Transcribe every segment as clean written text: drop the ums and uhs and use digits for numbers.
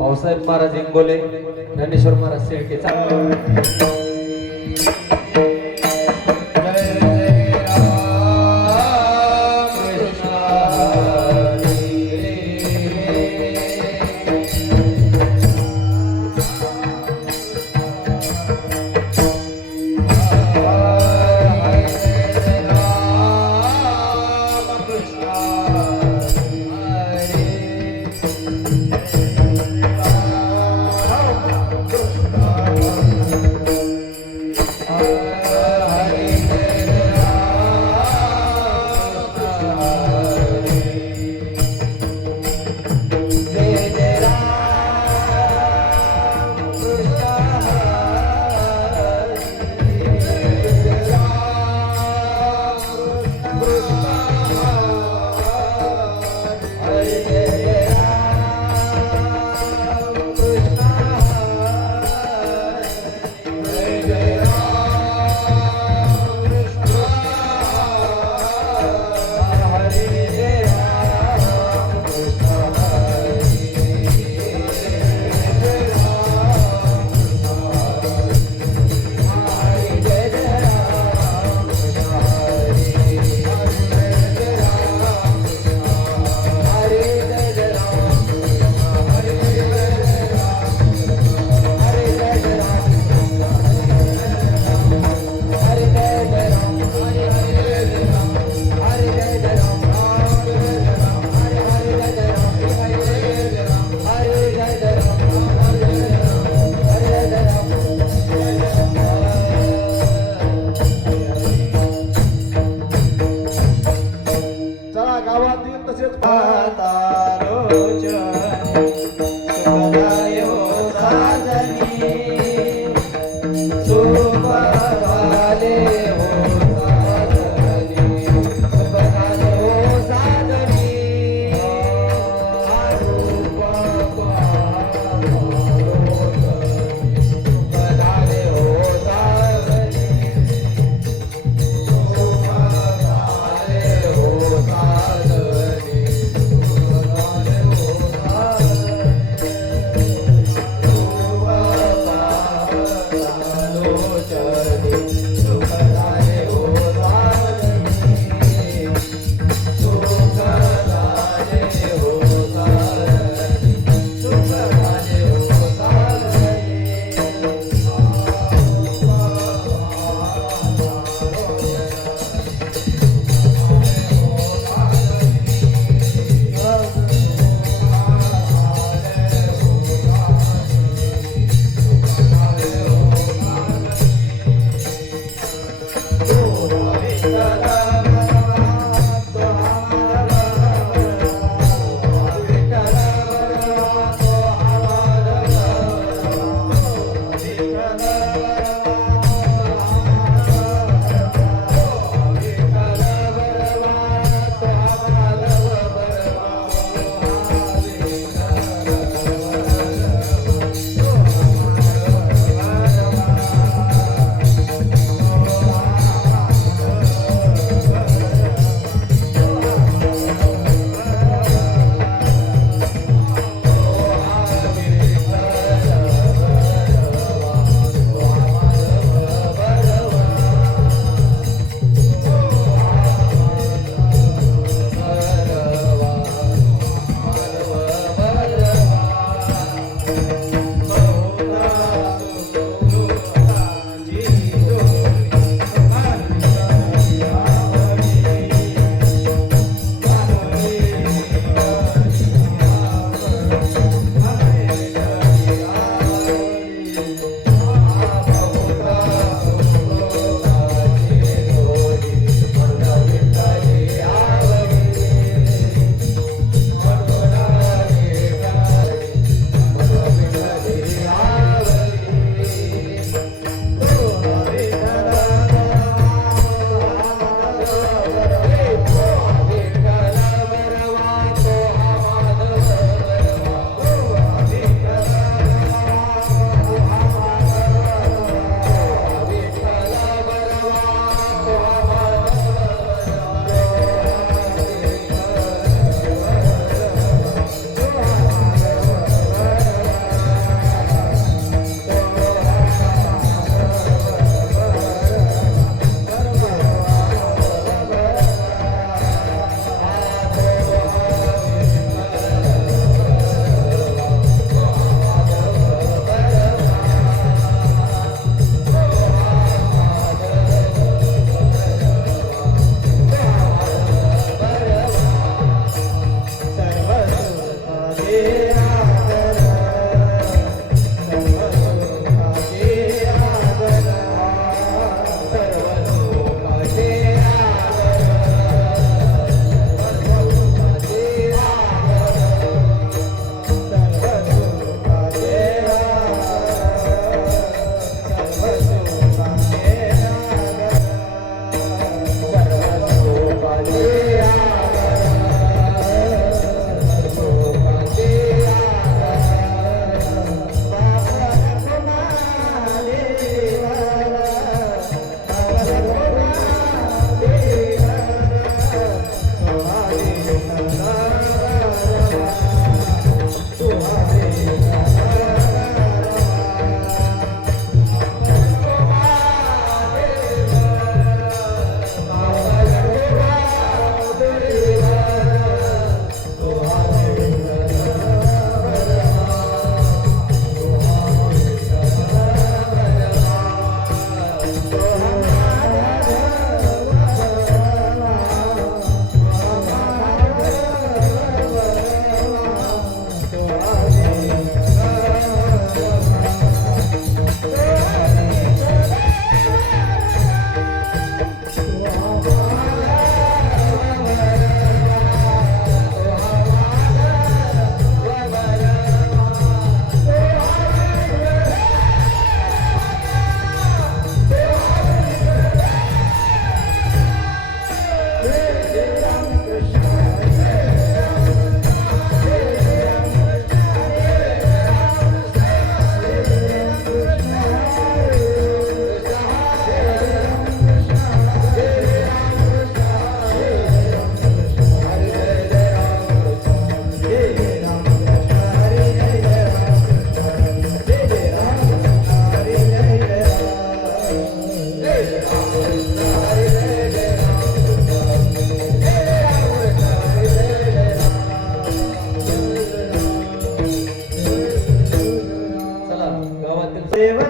भाऊसाहेब महाराज इंगोले, ज्ञानेश्वर महाराज शेळके.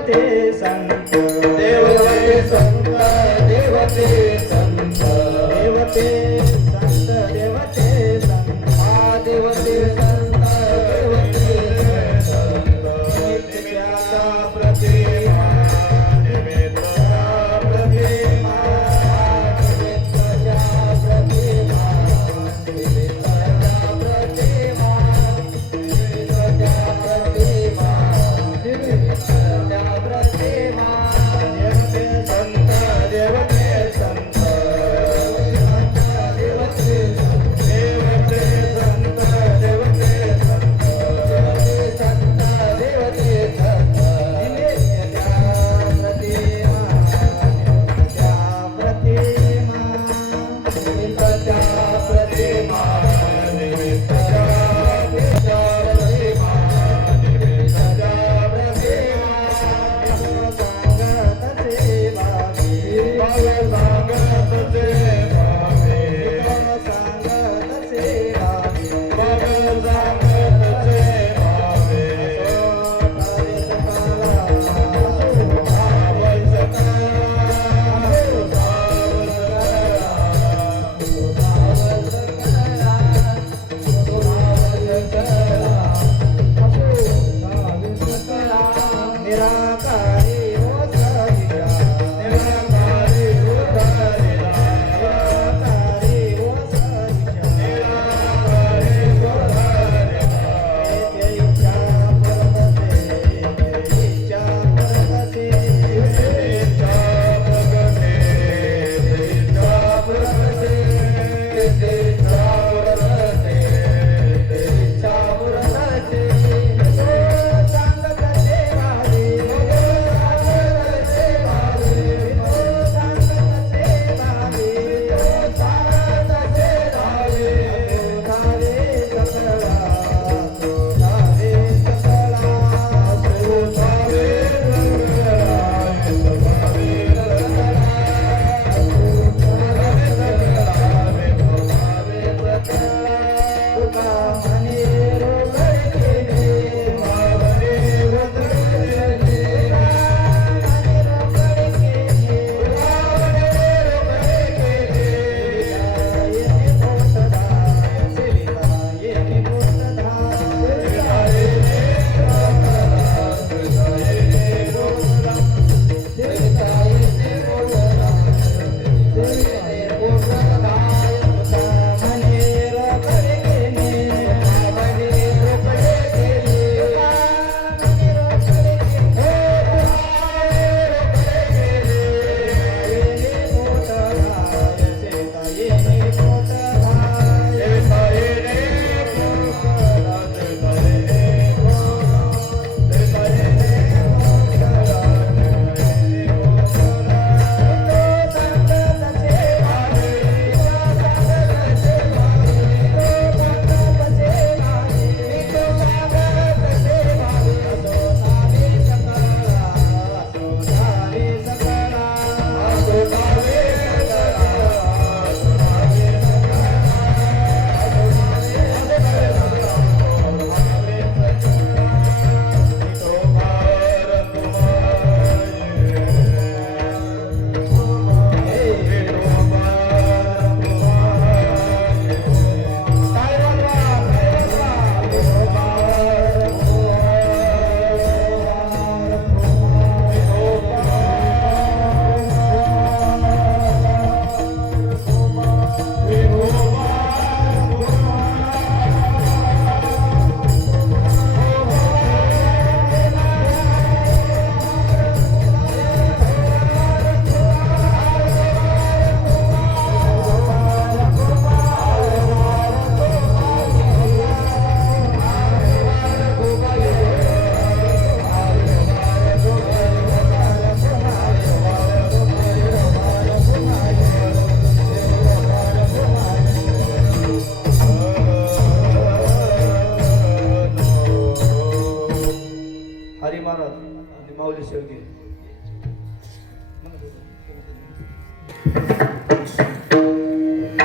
देवते संत देवते संत देवते संत देवते संत देवते संत देवते संत देवते संत नित्याचा प्रतिमा निमित्ताचा प्रतिमा देवते संत देवते संत देवते संत देवते संत नित्याच्या प्रतिमा निमित्ताच्या प्रतिमा निमित्ताच्या प्रतिमा निमित्ताच्या प्रतिमा निराकारी हो सहिता निराकारी हो धरिला निराकारी हो सहिता निराकारी हो धरिला इच्छा परमते इच्छा परमते इच्छा परमते इच्छा परमते इच्छा परमते इच्छा परमते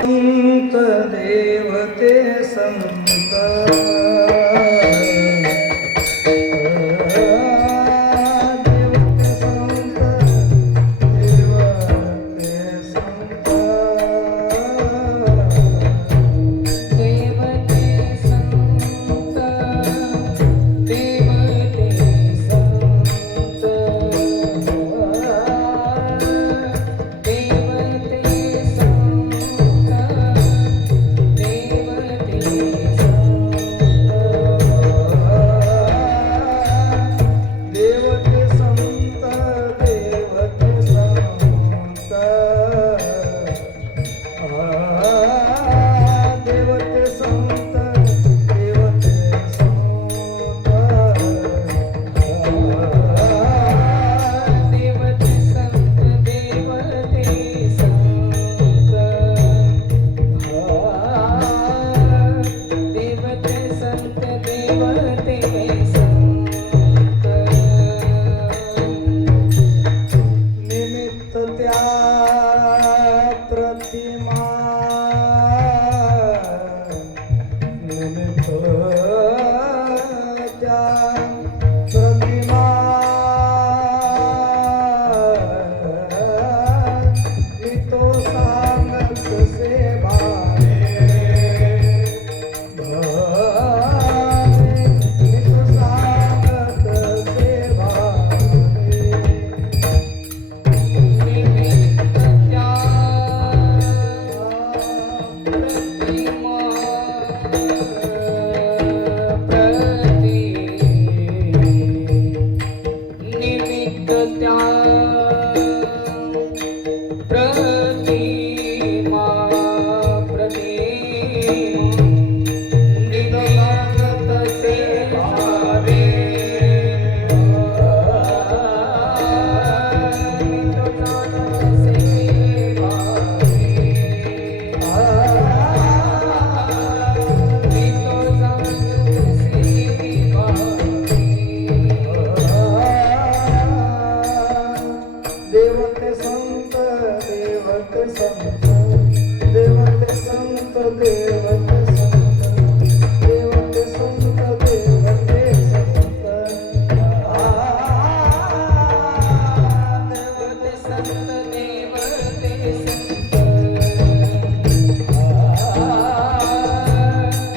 संत देवते संत त्या प्रतिमा मी तो सांगत से भावे मी तो सांगत से भावे निमित्त त्या प्रतिमा निमित्त त्या प्रतिमा निदमागत से भावे निदमागत से देवते संत देवते संत देवते संत देवते संत देवते संत देवते संत देवते संत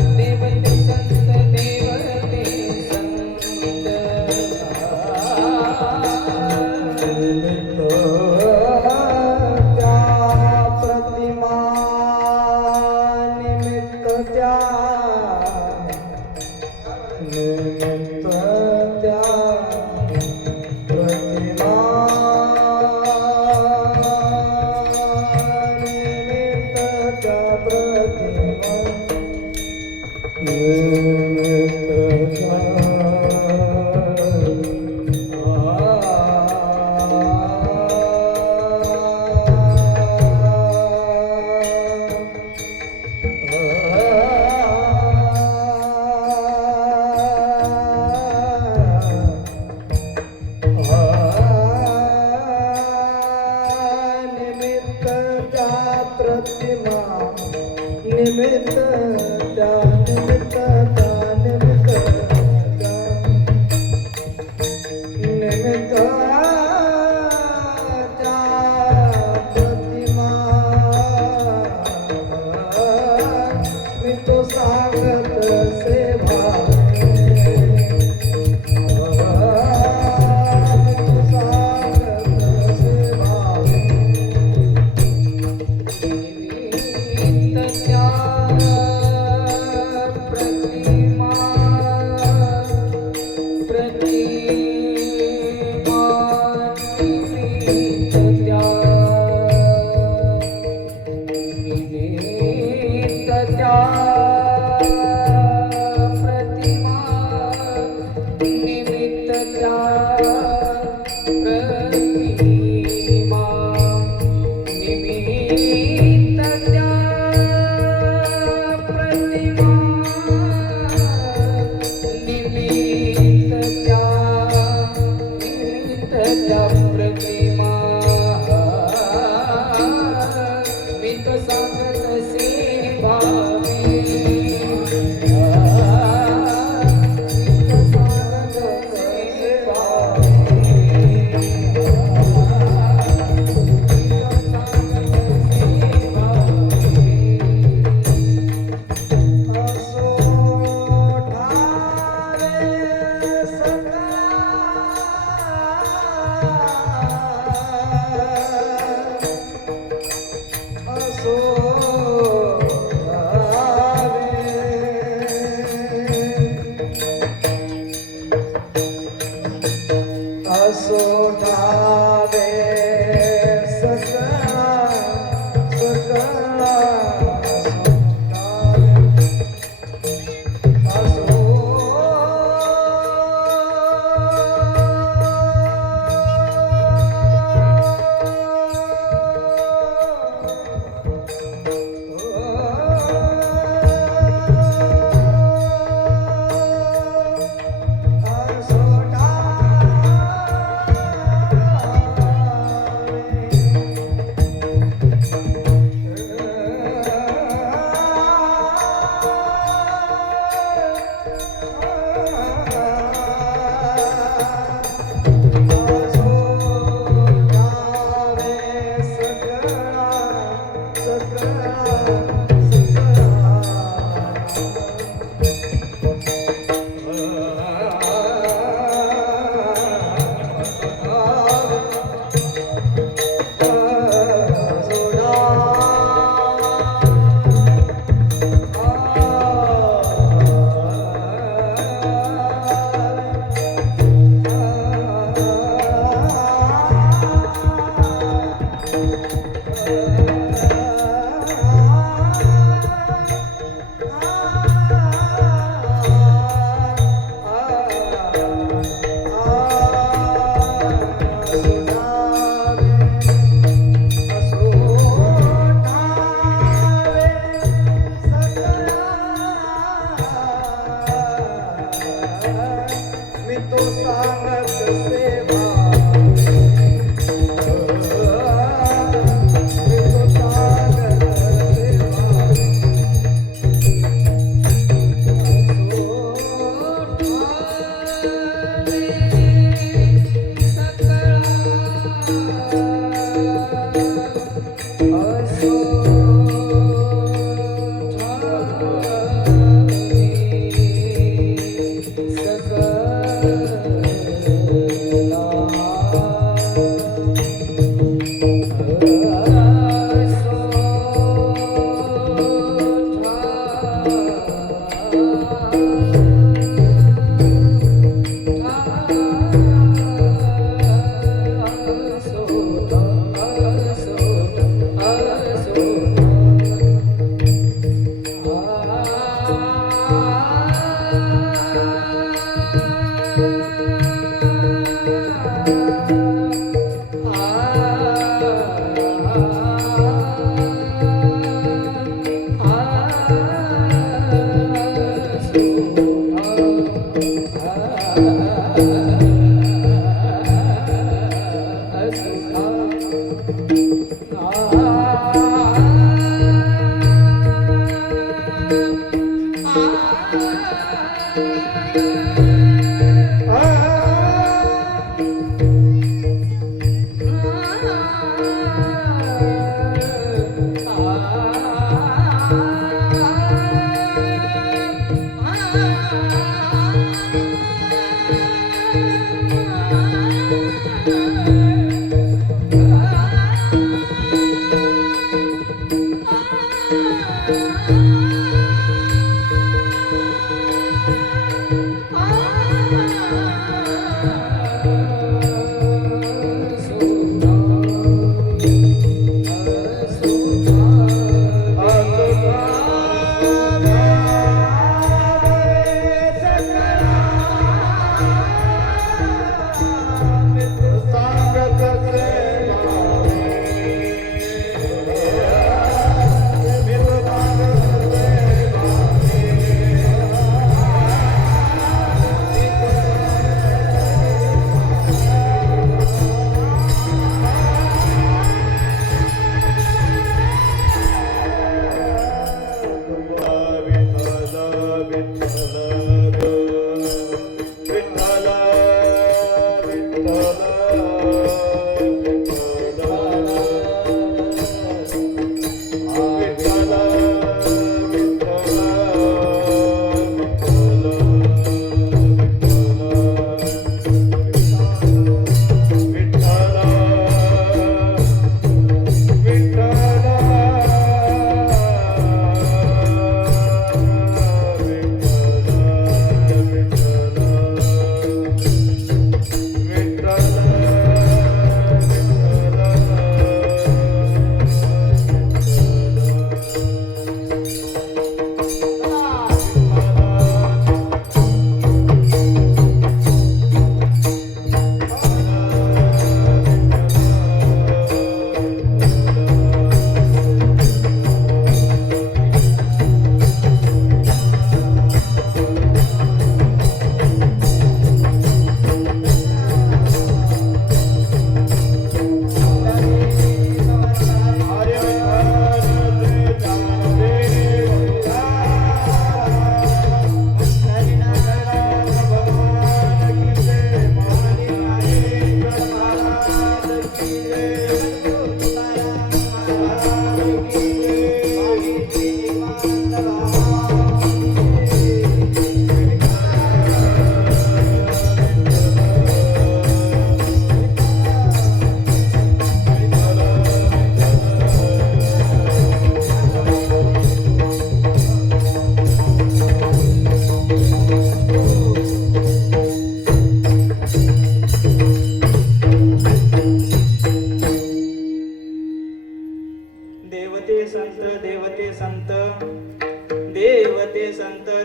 देवते संत देवते संत देवते संत निमित्त त्या प्रतिमा निमित्त त्या निमित्त त्या प्रतिमा निमित्त त्या प्रतिमा निमित्त निमित्त त्या प्रतिमा निमित्त त्या निमित्त त्या निमित्त त्या निमित्त त्या प्रतिमा मी तो सांगत से भावे मी तो सांगत से भावे निमित्त त्या प्रतिमा निमित्त त्या निमित्त त्या प्रतिमा निमित्त त्या प्रतिमा निमित्त त्या प्रतिमा निमित्त त्या प्रतिमा मी तो सांगत से भावे मी तो सांगत से भावे तो सांगत से भावे मी तो सांगत से भावे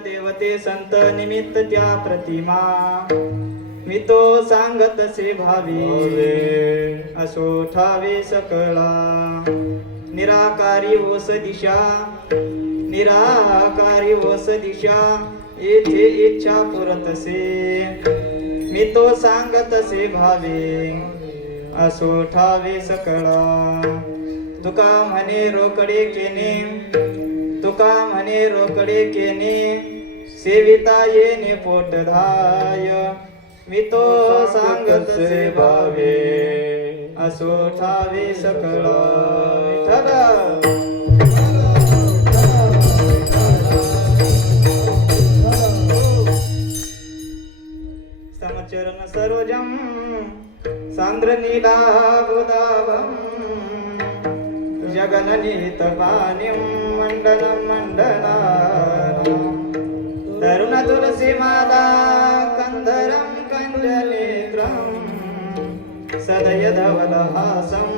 देवते संत निमित्त त्या प्रतिमा मी तो सांगत से भावी असो ठावे सकळा निराकारी ओस दिशा निराकारी ओस दिशा येथे इच्छा पुरतसे मी तो सांगत से भावे असो ठावे सकळा तुका म्हणे रोकडे केने तुका म्हणे रोकडे केने सेविता येणे पोटधाय मी तो सांगत से भावे असो ठावे सकळा विठ्ठल समचरण सरोजम सांद्र नीलाभुदाभम जगननीत पानिम मंडनं मंडनानां तरुण तुलसी माला कंधरं कंजनेत्रं सदय धवलहासं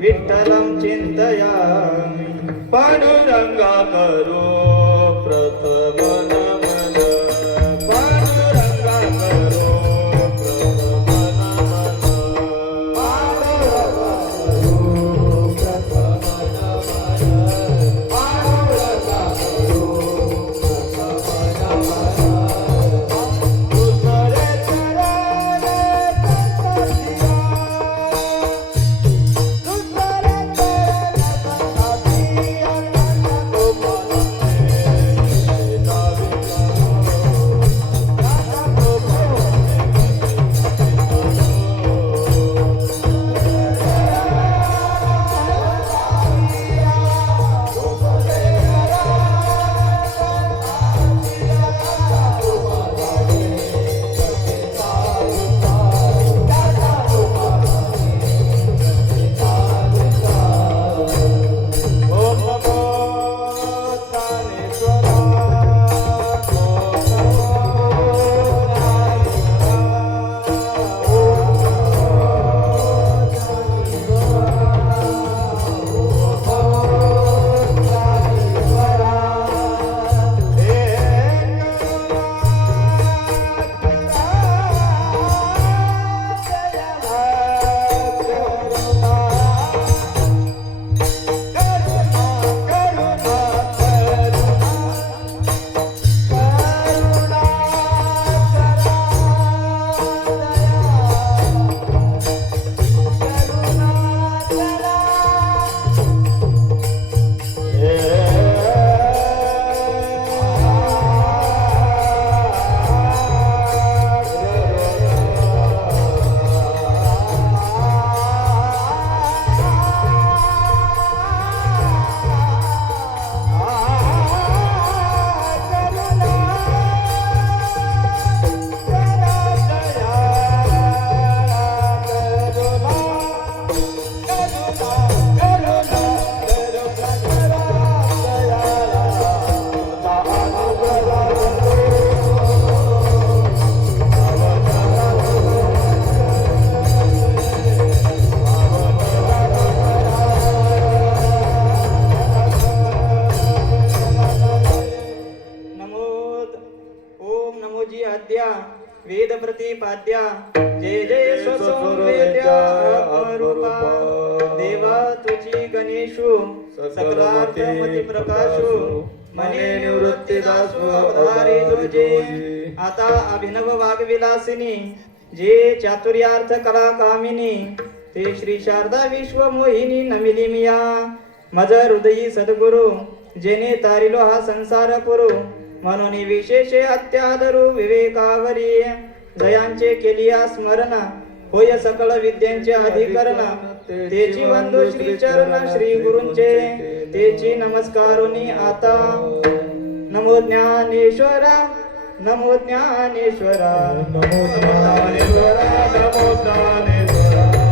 विठ्ठलं चिन्तयामि पांडुरंगा करो प्रथम नमन पांडुरंगा करो प्रथम नमन पांडुरंगा करो प्रथम नमन पांडुरंगा करो प्रथम नमन दुसरे चरण तत्पतिया दुसरे आद्या वेद प्रतिपाद्या जय जय स्वसंवेद्या आत्मरूपा देवा तुझी गणेशु सकलार्थमती प्रकाशु मने निवृत्ती दासु अवधारी तुझे आता अभिनव वागविलासिनी जे चातुर्यार्थ कला कामिनी ते श्री शारदा विश्व मोहिनी नमिली मिया मज हृदयी सद्गुरु जेने तारिलो हा संसार पुरु म्हणून विशेषे अत्यादरू विवेकावरी जयांचे केलिया स्मरण होय सकळ विद्यांचे अधिकरण तेची वंदो श्री चरण श्री गुरूंचे तेची नमस्कारोनी आता नमो ज्ञानेश्वरा नमो ज्ञानेश्वरा नमो ज्ञानेश्वरा नमो ज्ञानेश्वरा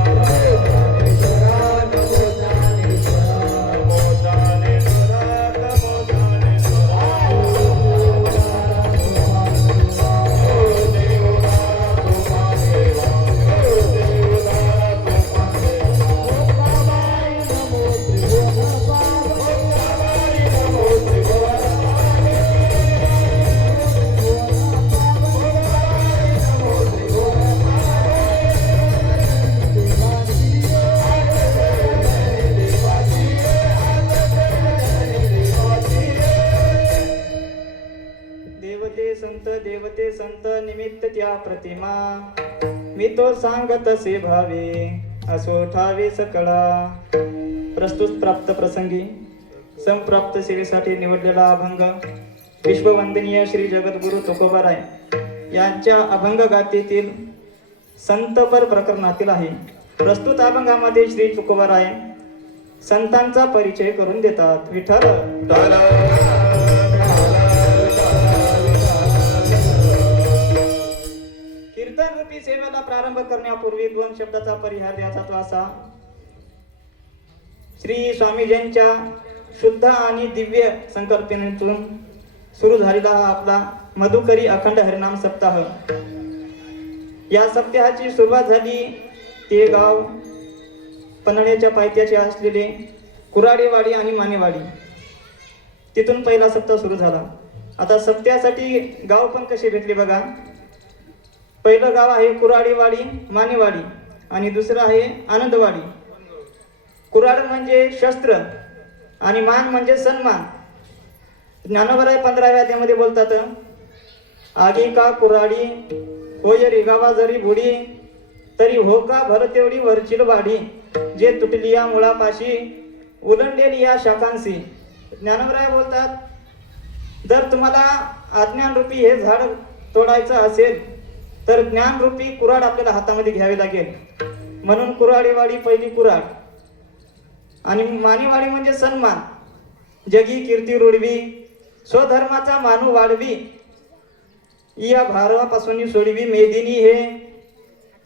प्रतिमा मी तो सांग तसे भावे असो ठावे सकळा. प्रस्तुत प्राप्त प्रसंगी संप्राप्त सेवेसाठी निवडलेला अभंग विश्ववंदनीय श्री जगद्गुरु तुकोबाराय यांच्या अभंग गाथेतील संतपर प्रकरणातील आहे. प्रस्तुत अभंगामध्ये श्री तुकोबाराय संतांचा परिचय करून देतात. विठ्ठल कीर्तन रूपी सेवेला प्रारंभ करण्यापूर्वी 2 शब्दाचा परिहार द्यायचा तो असा. श्री स्वामीजींच्या शुद्ध आणि दिव्य संकल्पनेतून सुरू झालेला हा आपला मधुकरी अखंड हरिनाम सप्ताह. या सप्ताहाची सुरुवात झाली ते गाव पन्हाळ्याच्या पायथ्याचे असलेले कुराडेवाडी आणि मानेवाडी. तिथून पहिला सप्ताह सुरू झाला. आता सप्त्यासाठी गाव पण कसे भेटले बघा. पहिलं गाव आहे कुराडेवाडी मानेवाडी आणि दुसरं आहे आनंदवाडी. कुराड म्हणजे शस्त्र आणि मान म्हणजे सन्मान. ज्ञानोबराय 15व्या अध्यायामध्ये बोलतात, आगी का कुराडी होय रिगावा जरी बुडी तरी हो का भर तेवढी वरचील वाढी जे तुटली या मुळापाशी उलंडलेली या शाखांशी. ज्ञानोबराय बोलतात, जर तुम्हाला अज्ञान रूपी हे झाड तोडायचं असेल तर ज्ञान रूपी कुराड आपल्याला हातामध्ये घ्यावे लागेल. म्हणून कुराडेवाडी पहिली कुराड आणि मानेवाडी म्हणजे सन्मान. जगी कीर्ती रुडवी स्वधर्माचा मानू वाढवी या भारवापासून सोडवी मेदिनी. हे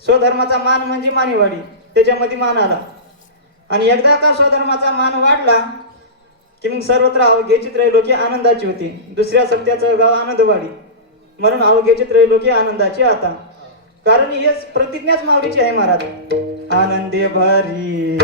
स्वधर्माचा मान म्हणजे मानेवाडी, त्याच्यामध्ये मान आला. आणि एकदा का स्वधर्माचा मान वाढला की मग सर्वत्र अवघेची त्रैलोकी आनंदाची होती. दुसऱ्या सप्त्याचं गाव आनंदवाडी म्हणून अवघेची त्रैलोकी आनंदाची. आता कारण हे प्रतिज्ञाच माऊलीची आहे महाराज. आनंदे भरी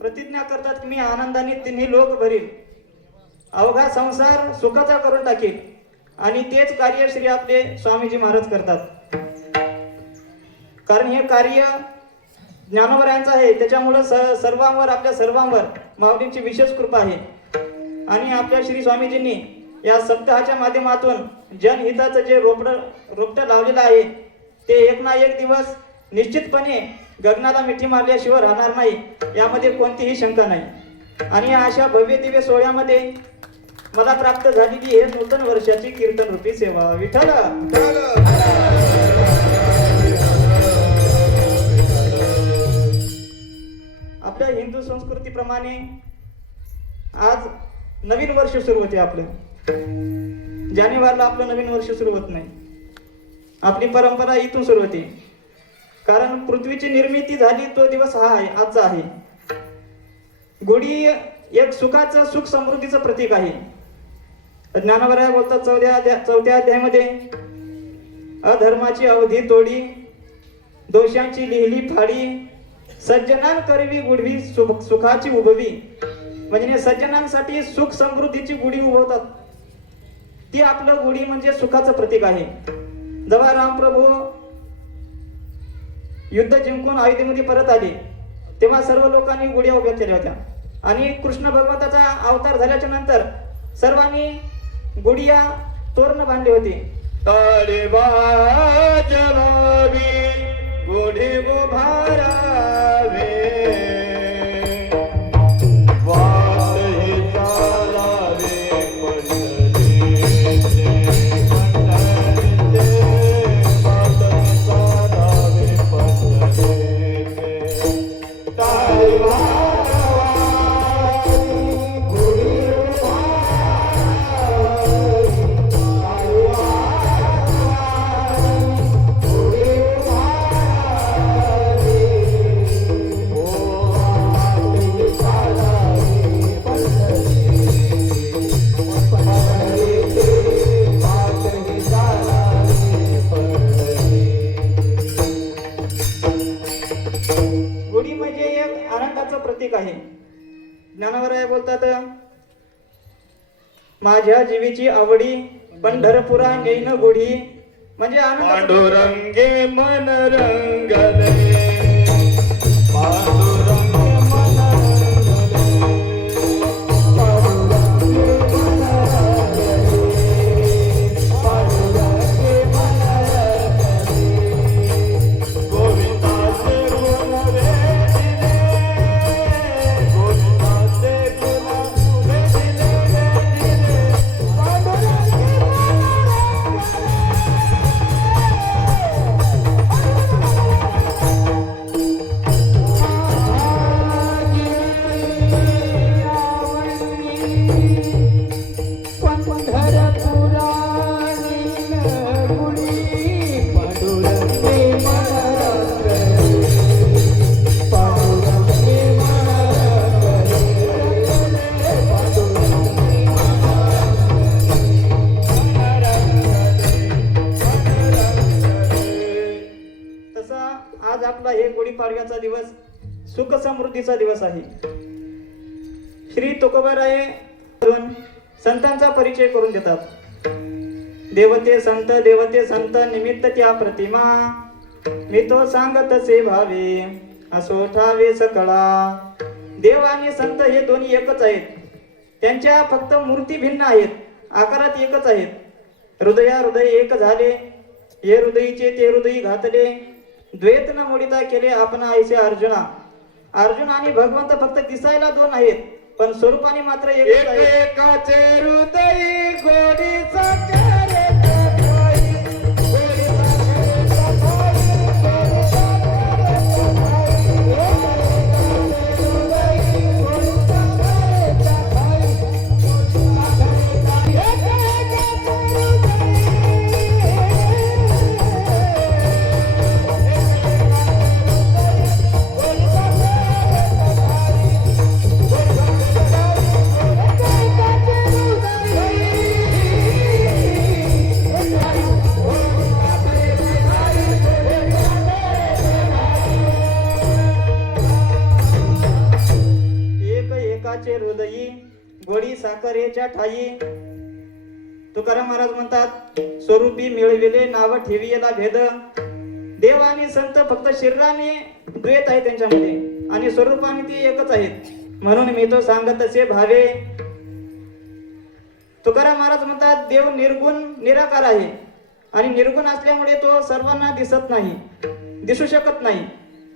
प्रतिज्ञा करतात की मी आनंदाने तिन्ही लोक भरील, अवघा संसार सुखाचा करून टाकेल. आणि तेच कार्य श्री आपले स्वामीजी महाराज करतात. कारण हे कार्य ज्ञानोबरायांचं आहे, त्याच्यामुळे सर्वांवर आपल्या सर्वांवर माऊलींची विशेष कृपा आहे. आणि आपल्या श्री स्वामीजींनी या सप्ताहाच्या माध्यमातून जनहिताचं जे रोपटं लावलेलं आहे ते एक ना एक दिवस निश्चितपणे गगनाला मिठी मारल्याशिवाय राहणार नाही, यामध्ये कोणतीही शंका नाही. आणि अशा भव्य दिव्य सोहळ्यामध्ये मला प्राप्त झालेली हे नूतन वर्षाची कीर्तन रूपी सेवा. विठ्ठल आपल्या हिंदू संस्कृतीप्रमाणे आज नवीन वर्ष सुरू होते. आपलं जानेवारीला आपलं नवीन वर्ष सुरू होत नाही. आपली परंपरा इथून सुरू होते. कारण पृथ्वीची निर्मिती झाली तो दिवस हा आहे, आजचा आहे. गुढी एक सुखाचं सुख समृद्धीचं प्रतीक आहे. ज्ञानोबराय बोलतात 4थ्या अध्यायामध्ये, अधर्माची अवधी तोडी दोषांची लिहिली फाडी सज्जनान करवी गुढवी सुखाची उभवी. म्हणजे सज्जनांसाठी सुख समृद्धीची गुढी उभवतात. ती आपलं गुढी म्हणजे सुखाचं प्रतीक आहे. जेव्हा रामप्रभू युद्ध जिंकून अयोध्येमध्ये परत आले तेव्हा सर्व लोकांनी गुढ्या उभ्या केल्या होत्या. आणि कृष्ण भगवंताचा अवतार झाल्याच्या नंतर सर्वांनी गुढिया तोरण बांधले होते. तारे वाजवावी गुढी उभारावे वाट हे चालावे पंढरीचे वाट चालावे पंढरीचे म्हणजे एक आनंदाचं प्रतीक आहे. ज्ञानवराय बोलतात, माझ्या जीवीची आवडी पंढरपुरा नेईन गोडी, म्हणजे आनंदाचं प्रतीक आहे. पांडुरंगे मन रंगले, पांडुरंगे मन रंगले, पांडुरंगे मन रंगले, पांडुरंगे मन रंगले, गोविंदाचे गुण वेदिले, गोविंदाचे गुण वेदिले, वेदिले, पांडुरंगे मन तसा आज आपला हे गुढीपाडव्याचा दिवस सुख समृद्धीचा दिवस आहे. श्री तुकोबाराय संतांचा परिचय करून देतात. देवते संत निमित्त त्या प्रतिमा, मी तो सांगत से भावे असो ठावे सकळा. देव आणि संत हे दोन्ही एकच आहेत. त्यांच्या फक्त मूर्ती भिन्न आहेत, आकारात एकच आहेत. हृदय एक झाले, हे हृदयीचे ते हृदयी घातले. द्वैत न मोडिता केले आपण ऐसे अर्जुना. अर्जुन आणि भगवंत फक्त दिसायला दोन आहेत, पण स्वरूपाने मात्र एकच आहेत. एकाचे हृदय गोडीचा चेहरे चढाई, गोडीचा चेहरे चढाई, गोडीचा चेहरे चढाई, गोडीचा चेहरे चढाई, गोडीचा एक एकाचे हृदयी गोडी साखरेच्या ठाई. तुकाराम महाराज म्हणतात, स्वरूपी मिळविले नाव ठेवियला भेद. देव आणि संत फक्त शरीराने द्वैत आहे त्यांच्यामध्ये, आणि स्वरूपाने ते एकच आहेत. म्हणून मी तो सांगत असे भावे. तुकाराम महाराज म्हणतात, देव निर्गुण निराकार आहे, आणि निर्गुण असल्यामुळे तो सर्वांना दिसत नाही, दिसू शकत नाही.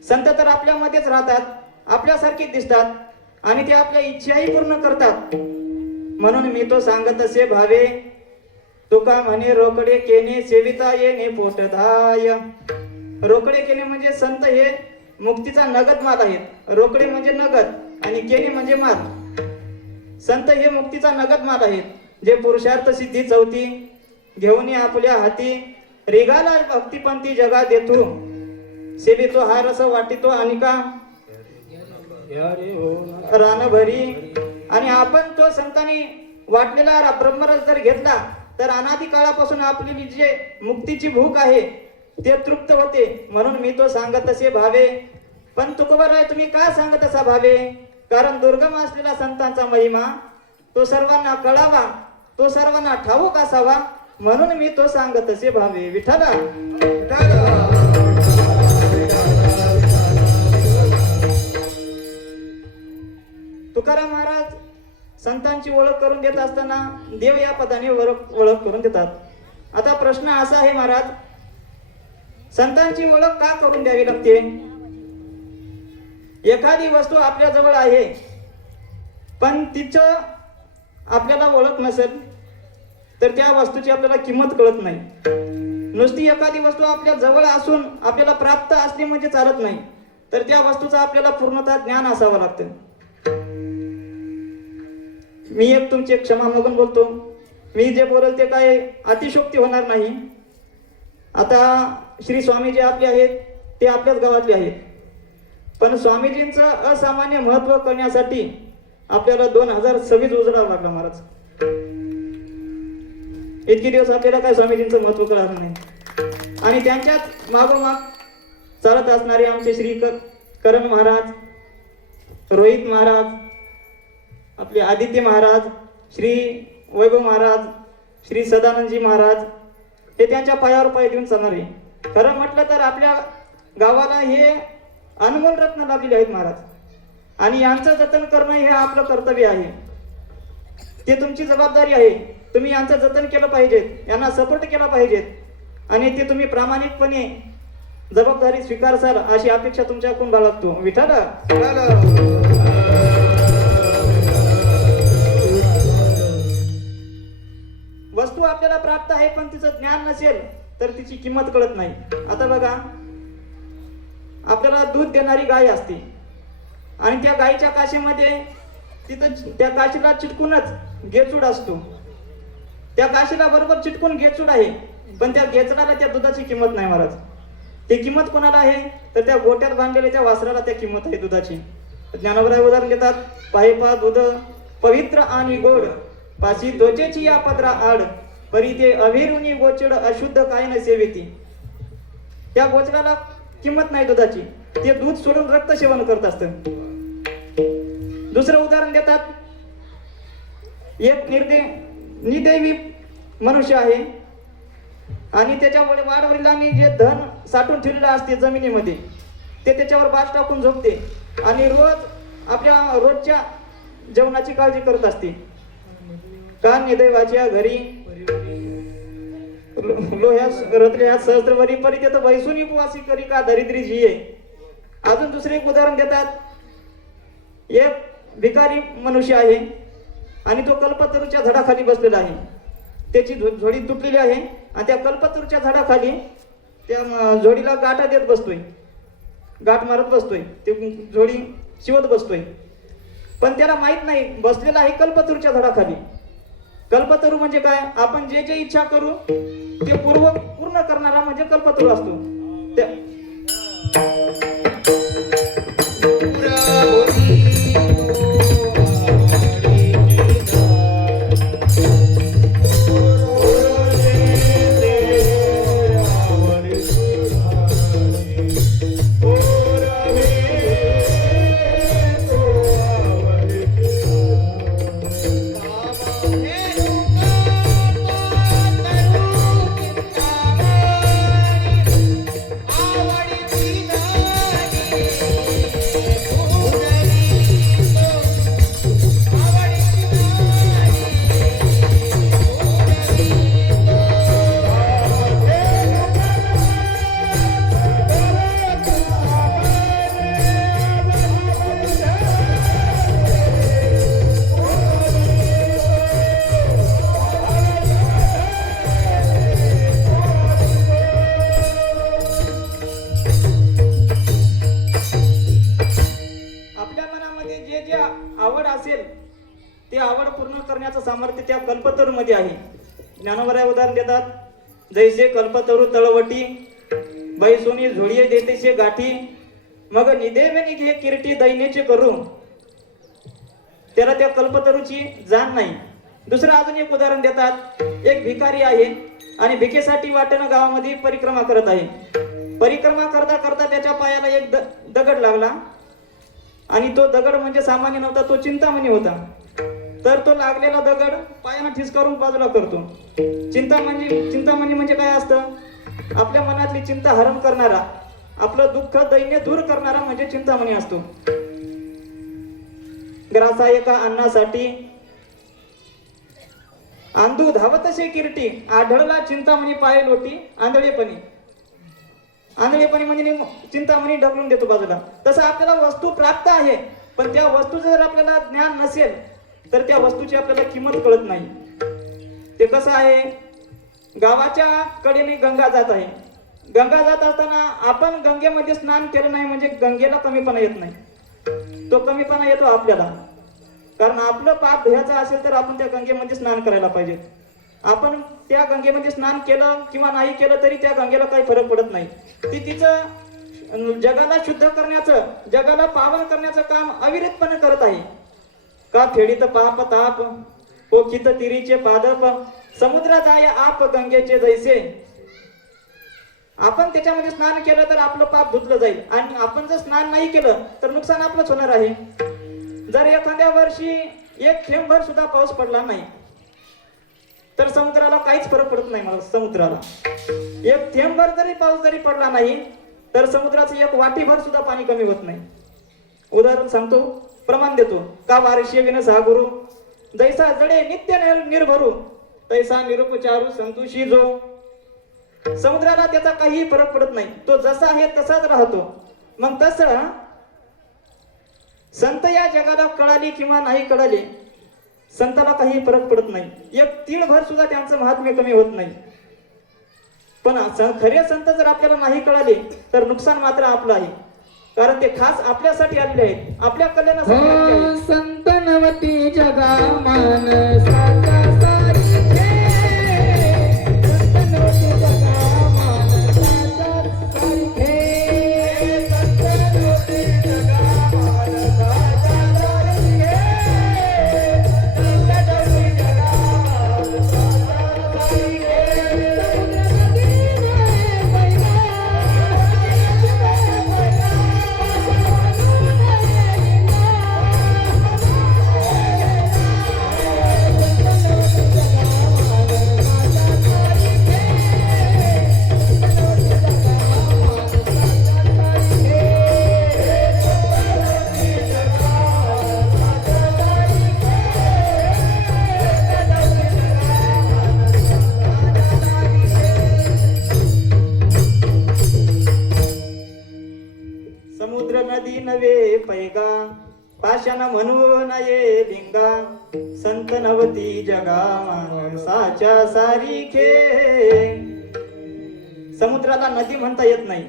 संत तर आपल्यामध्येच राहतात, आपल्यासारखे दिसतात, आणि ते आपल्या इच्छाही पूर्ण करतात. म्हणून मी तो सांगत असे भावे. तुका म्हणे रोकडे केने सेविता येणे पोटधाय. रोकडे केने म्हणजे संत हे मुक्तीचा नगद माल आहेत. रोकडे म्हणजे नगद आणि केने म्हणजे माल. संत हे मुक्तीचा नगद माल आहेत, जे पुरुषार्थ सिद्धी चौथी घेऊन आपल्या हाती. रेगाला भक्तिपंथी जगा देतो, सेवितो हा रस वाटितो अनिका रानभरी. आणि आपण तो संतांनी वाटलेला ब्रह्मरस जर घेतला तर अनादी काळापासून आपली जे मुक्तीची भूक आहे ते तृप्त होते. म्हणून मी तो सांगत असे भावे. पण तुकोबाराय तुम्ही का सांगत असा भावे? कारण दुर्गम असलेला संतांचा महिमा तो सर्वांना कळावा, तो सर्वांना ठाऊक असावा, म्हणून मी तो सांगत असे भावे. विठ्ठला तुकाराम महाराज संतांची ओळख करून देत असताना देव या पदाने ओळख करून देतात. आता प्रश्न असा आहे महाराज, संतांची ओळख का करून द्यावी लागते? एखादी वस्तू आपल्या जवळ आहे पण तिचं आपल्याला ओळख नसेल तर त्या वस्तूची आपल्याला किंमत कळत नाही. नुसती एखादी वस्तू आपल्या जवळ असून आपल्याला प्राप्त असली म्हणजे चालत नाही, तर त्या वस्तूचं आपल्याला पूर्णतः ज्ञान असावं लागतं. मी एक तुमची क्षमा मागून बोलतो. मी जे बोलल ते काय अतिशोक्ती होणार नाही. आता श्री स्वामी जे आपले आहेत ते आपल्याच गावातले आहेत, पण स्वामीजींचं असामान्य महत्व करण्यासाठी आपल्याला 2026 उजडावं लागलं महाराज. इतके दिवस आपल्याला काय स्वामीजींचं महत्व कळालं नाही. आणि त्यांच्याच मागोमाग चालत असणारे आमचे करण महाराज, रोहित महाराज, आपले आदित्य महाराज, श्री वैभव महाराज, श्री सदानंदजी महाराज, हे त्यांच्या पायावर पाय देऊन चालणारे. खरं म्हटलं तर आपल्या गावाला हे अनमोल रत्न लाभलेले आहेत महाराज, आणि यांचं जतन करणं हे आपलं कर्तव्य आहे. ते तुमची जबाबदारी आहे. तुम्ही यांचं जतन केलं पाहिजेत, यांना सपोर्ट केला पाहिजेत, आणि ते तुम्ही प्रामाणिकपणे जबाबदारी स्वीकारसाल अशी अपेक्षा तुमच्याकडून बाळगतो. विठ्ठल. वस्तू आपल्याला प्राप्त आहे, पण तिचं ज्ञान नसेल तर तिची किंमत कळत नाही. आता बघा, आपल्याला दूध देणारी गाय असते, आणि त्या गायीच्या काशीमध्ये तिथं त्या काशीला चिटकूनच गेचूड असतो. त्या काशीला बरोबर चिटकून गेचूड आहे, पण त्या गेचडाला त्या दुधाची किंमत नाही महाराज. ती किंमत कोणाला आहे तर त्या गोट्यात बांधलेल्या त्या वासराला त्या किंमत आहे दुधाची. ज्ञानोबराय उदाहरण देतात, पाहिपा दूध पवित्र आणि गोड, पाशी त्वचेची या पत्रा आड, परी ते अभिरुनी गोचड अशुद्ध काय न सेवेती. त्या गोचडाला किंमत नाही दुधाची, ते दूध सोडून रक्त सेवन करत असतं. दुसरं उदाहरण देतात, एक निदैवी मनुष्य आहे, आणि त्याच्या वाडवडिलांनी जे धन साठवून ठेवलेलं असते जमिनीमध्ये, ते त्याच्यावर बाज टाकून झोपते, आणि रोज आपल्या रोजच्या जेवणाची काळजी करत असते. का निदैवाच्या घरी लोह्या रतल्या सहस्त्रवरी परी देत बैसुनी उपवासी करी का दरिद्री जिये. अजून दुसरे एक उदाहरण देतात, एक भिकारी मनुष्य आहे, आणि तो कल्पतरूच्या झाडाखाली बसलेला आहे. त्याची झोडी तुटलेली आहे, आणि त्या कल्पतरूच्या झाडाखाली त्या झोडीला गाठा देत बसतोय, गाठ मारत बसतोय, ते झोडी शिवत बसतोय. पण त्याला माहित नाही बसलेला आहे कल्पतरूच्या झाडाखाली. कल्पतरू म्हणजे काय? आपण जे जे इच्छा करू ते पूर्ण करणारा म्हणजे कल्पतरू असतो. आवड असेल ते आवड पूर्ण करण्याचं सामर्थ्य त्या कल्पतरू मध्ये आहे. ज्ञानोबराय उदाहरण देतात, जैसे कल्पतरू तळवटी, बैसोनी झोळीये देतेसे गाठी, मग निदेवे निघे किरटी दैन्याचे करू. त्याला त्या कल्पतरूची जाण नाही. दुसरं अजून एक उदाहरण देतात, एक भिकारी आहे, आणि भिकेसाठी वाटेनं गावामध्ये परिक्रमा करत आहे. परिक्रमा करता करता त्याच्या पायाला एक दगड लागला, आणि तो दगड म्हणजे सामान्य नव्हता, तो चिंतामणी होता. तर तो लागलेला दगड पायानं ठिसकारून बाजूला करतो. चिंतामणी म्हणजे काय असतं? आपल्या मनातली चिंता हरण करणारा, आपलं दुःख दैन्य दूर करणारा म्हणजे चिंतामणी असतो. ग्रासा एका अन्नासाठी आंधू धावतसे किरटी, आढळला चिंतामणी पाय लोटी आंधळेपणी. आंधळेपणी म्हणजे चिंतामणी ढकलून देतो बाजूला. तसं आपल्याला वस्तू प्राप्त आहे, पण त्या वस्तूचं जर आपल्याला ज्ञान नसेल तर त्या वस्तूची आपल्याला किंमत कळत नाही. ते कसं आहे, गावाच्या कडेने गंगा जात आहे. गंगा जात असताना आपण गंगेमध्ये स्नान केलं नाही म्हणजे गंगेला कमीपणा येत नाही, तो कमीपणा येतो आपल्याला. कारण आपलं पाप धुयाचं असेल तर आपण त्या गंगेमध्ये स्नान करायला पाहिजे. आपण त्या गंगेमध्ये स्नान केलं किंवा नाही केलं तरी त्या गंगेला काही फरक पडत नाही. ती तिचं जगाला शुद्ध करण्याचं, जगाला पावन करण्याचं काम अविरतपणे करत आहे. का फेडीत पाप ताप पोखित तिरीचे पादप, समुद्रात आहे आप गंगेचे जैसे. आपण त्याच्यामध्ये स्नान केलं तर आपलं पाप धुतलं जाईल आणि आपण जर स्नान नाही केलं तर नुकसान आपलंच होणार आहे. जर एखाद्या वर्षी एक थेंबभर सुद्धा पाऊस पडला नाही तर समुद्राला काहीच फरक पडत नाही. मला समुद्राला एक थेंबभर जरी पाऊस जरी पडला नाही तर समुद्राचं एक वाटीभर सुद्धा पाणी कमी होत नाही. उदाहरण सांगतो, प्रमाण देतो. का वारशी विन सागुरु जैसा जडे नित्य निर्भरू तैसा निरुपचारू संतोषी जो. समुद्राला त्याचा काही फरक पडत नाही, तो जसा आहे तसाच राहतो. मग तसं संत या जगाला कळाली किंवा नाही कळाली, संताला काही फरक पडत नाही. एक तीळभर सुद्धा त्यांचं महात्म्य कमी होत नाही. पण खरे संत जर आपल्याला नाही कळाले तर नुकसान मात्र आपलं आहे, कारण ते खास आपल्यासाठी आलेले आहेत, आपल्या कल्याणासाठी आलेले आहेत. संत नवती जगा मानसाचा सारिखे, संत नवती जगा मानसाचा सारिखे, संत नवती जगा मानसाचा सारिखे, संत नवती जगा मानसाचा सारिखे. समुद्र नदी नवे पैगा पाषाण म्हणून ये लिंगा, संत नवती जगा माणसाच्या सारिखे. समुद्राला नदी म्हणता येत नाही,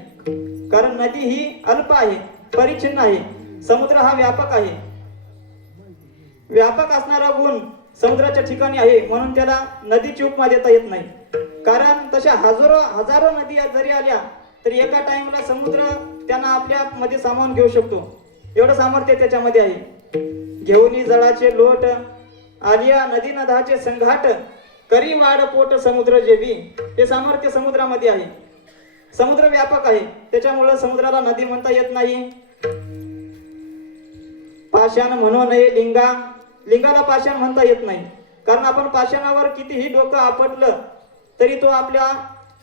कारण नदी ही अल्प आहे, परिच्छिन्न आहे. समुद्र हा व्यापक आहे. व्यापक असणारा गुण समुद्राच्या ठिकाणी आहे, म्हणून त्याला नदीची उपमा देता येत नाही. कारण तशा हजारो नदी जरी आल्या तरी एका टाइमला समुद्र त्यांना आपल्या मध्ये सामावून घेऊ शकतो, एवढं सामर्थ्य त्याच्यामध्ये आहे. घेऊनी जळाचे लोट आलिया नदी नदाचे संघाट, करी वाढ पोट समुद्र जेवी. हे सामर्थ्य समुद्रामध्ये आहे. समुद्र व्यापक आहे, त्याच्यामुळे समुद्राला नदी म्हणता येत नाही. पाषाण म्हणू नये लिंगा, लिंगाला पाषाण म्हणता येत नाही, कारण आपण पाषाणावर कितीही डोकं आपटलं तरी तो आपल्या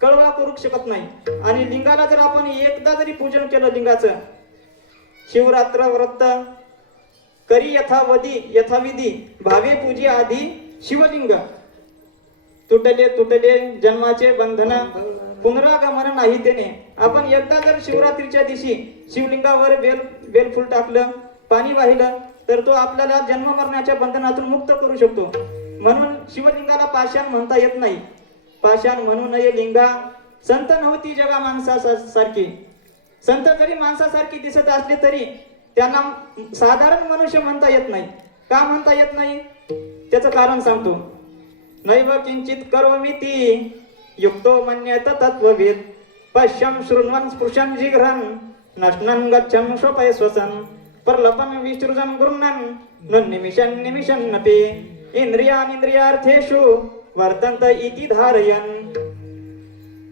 कळवा करू शकत नाही. आणि लिंगाला जर आपण एकदा जरी पूजन केलं लिंगाचं, शिवरात्र व्रत करी यथाविधी भावे पूजे आधी शिवलिंग. तुटले जन्माचे बंधन पुनरागमन नाही तेने. आपण एकदा जर शिवरात्रीच्या दिवशी शिवलिंगावर बेलफूल टाकलं, पाणी वाहिलं तर तो आपल्याला जन्म मरणाच्या बंधनातून मुक्त करू शकतो. म्हणून शिवलिंगाला पाषाण म्हणता येत नाही. पाषाण म्हणू नये लिंगा, संत नव्हती जगा माणसासारखी. संत जरी माणसासारखी दिसत असले तरी त्यांना साधारण मनुष्य म्हणता येत नाही. का म्हणता येत नाही त्याचं कारण सांगतो. नैव किंचित करोमि ती युक्तो मन्यत तत्ववेद, पश्यम शृण्वन् स्पृशन् जिघ्रन् नश्नन् गच्छन् स्वपय स्वसन् प्रलपन् विसृजन् गृह्णन् निमिषन्नपि इंद्रियार्थेषु वर्तन्त इति धारयन्.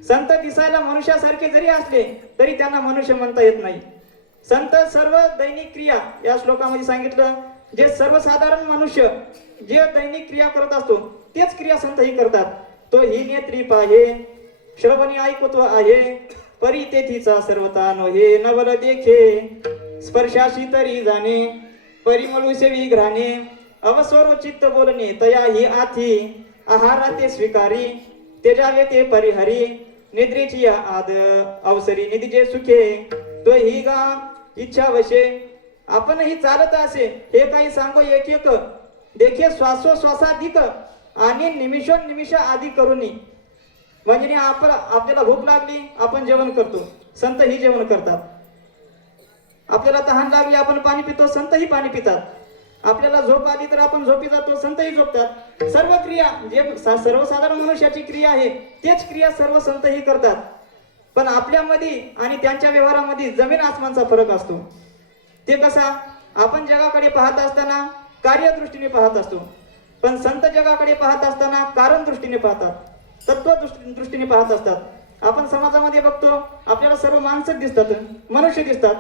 संत दिसायला मनुष्यासारखे जरी असले तरी त्यांना मनुष्य म्हणता येत नाही. संत सर्व दैनिक क्रिया, या श्लोकामध्ये सांगितलं, जे सर्वसाधारण मनुष्य जे दैनिक क्रिया करत असतो तेच क्रिया संत ही करतात. तो ही नेत्री पाहे, श्रवणी ऐकत्व आहे, परी तेथीचा सर्वता नोहे नवल देखे, स्पर्शाशी तरी जाणे, परिमळू सेवी घ्राणे, अवस्वरो चित्त बोलणे तया ही आथी, आहारा ते स्वीकारी, तेजावे ते परिहरी, निद्रेची आद अवसरी निधीचे सुखे, तो ही गा इच्छा वशे. आपणही चालत असे हे काही सांगो एक एक, देखे श्वासोश्वासाधिक आणि निमिषा आधी करूनी. म्हणजे आपल्याला भूक लागली आपण जेवण करतो, संत ही जेवण करतात. आपल्याला तहान लागली आपण पाणी पितो, संत ही पाणी पितात. आपल्याला झोप आली तर आपण झोपी जातो, संत ही झोपतात. सर्व क्रिया जे सर्वसाधारण मनुष्याची क्रिया आहे तेच क्रिया सर्व संत ही करतात. पण आपल्यामध्ये आणि त्यांच्या व्यवहारामध्ये जमीन आसमानचा फरक असतो. ते कसा, आपण जगाकडे पाहत असताना कार्यदृष्टीने पाहत असतो, पण संत जगाकडे पाहत असताना कारण दृष्टीने पाहतात, तत्व दृष्टीने पाहत असतात. आपण समाजामध्ये बघतो आपल्याला सर्व माणसं दिसतात, मनुष्य दिसतात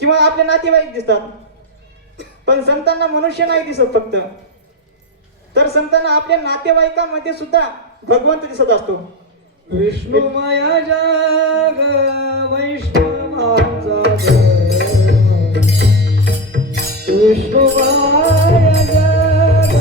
किंवा आपले नातेवाईक दिसतात, पण संतांना मनुष्य नाही दिसत फक्त, तर संतांना आपल्या नातेवाईकांमध्ये सुद्धा भगवंत दिसत असतो. विष्णुमय जग वैष्णवांचा विष्णुमय जग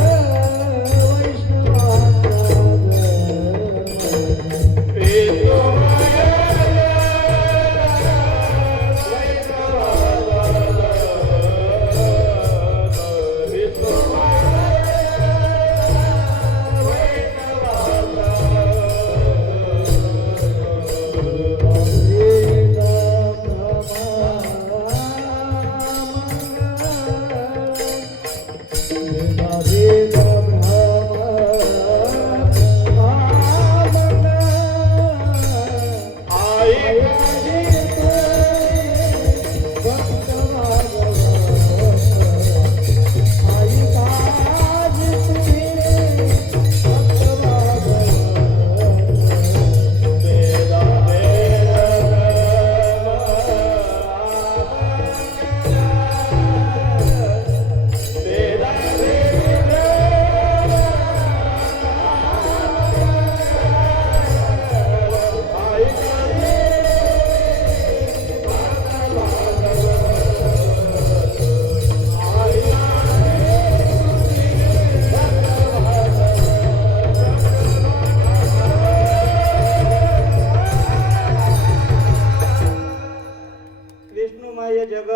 विष्णुमय जग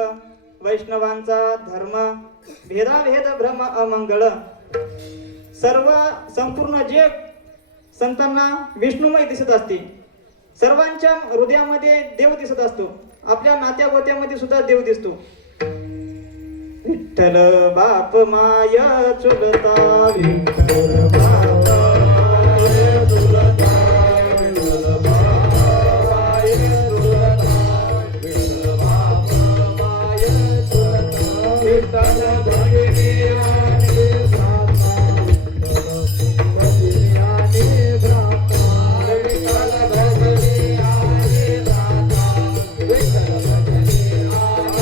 वैष्णवांचा धर्म भेदाभेद भ्रम अमंगळ. सर्व संपूर्ण जग संतांना विष्णुमय दिसत असते. सर्वांच्या हृदयामध्ये देव दिसत असतो. आपल्या नात्यागोत्यामध्ये सुद्धा देव दिसतो. विठ्ठल बाप माय चुलता, विठ्ठल बाप माय चुलता, विठ्ठल बाप माय चुलता, विठ्ठल बाप माय चुलता, विठ्ठल भगिनी आणि भ्राता, विठ्ठल भगिनी आणि भ्राता, विठ्ठल भगिनी आणि भ्राता, विठ्ठल भगिनी आणि भ्राता,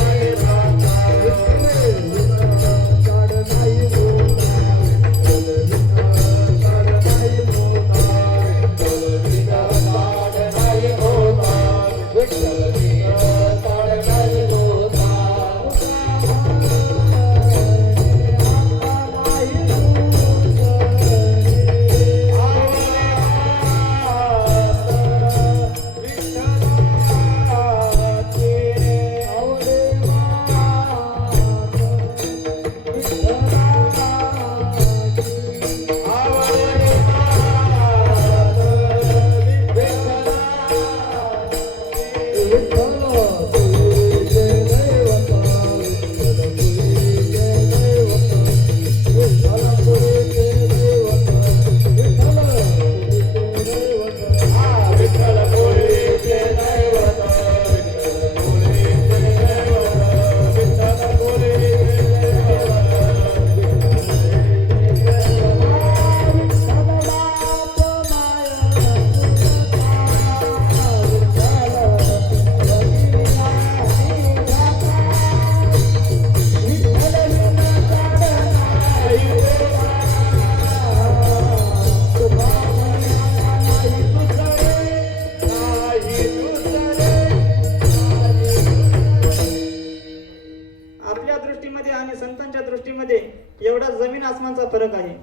आपल्या दृष्टीमध्ये आणि संतांच्या दृष्टीमध्ये एवढा जमीन आसमानचा फरक आहे.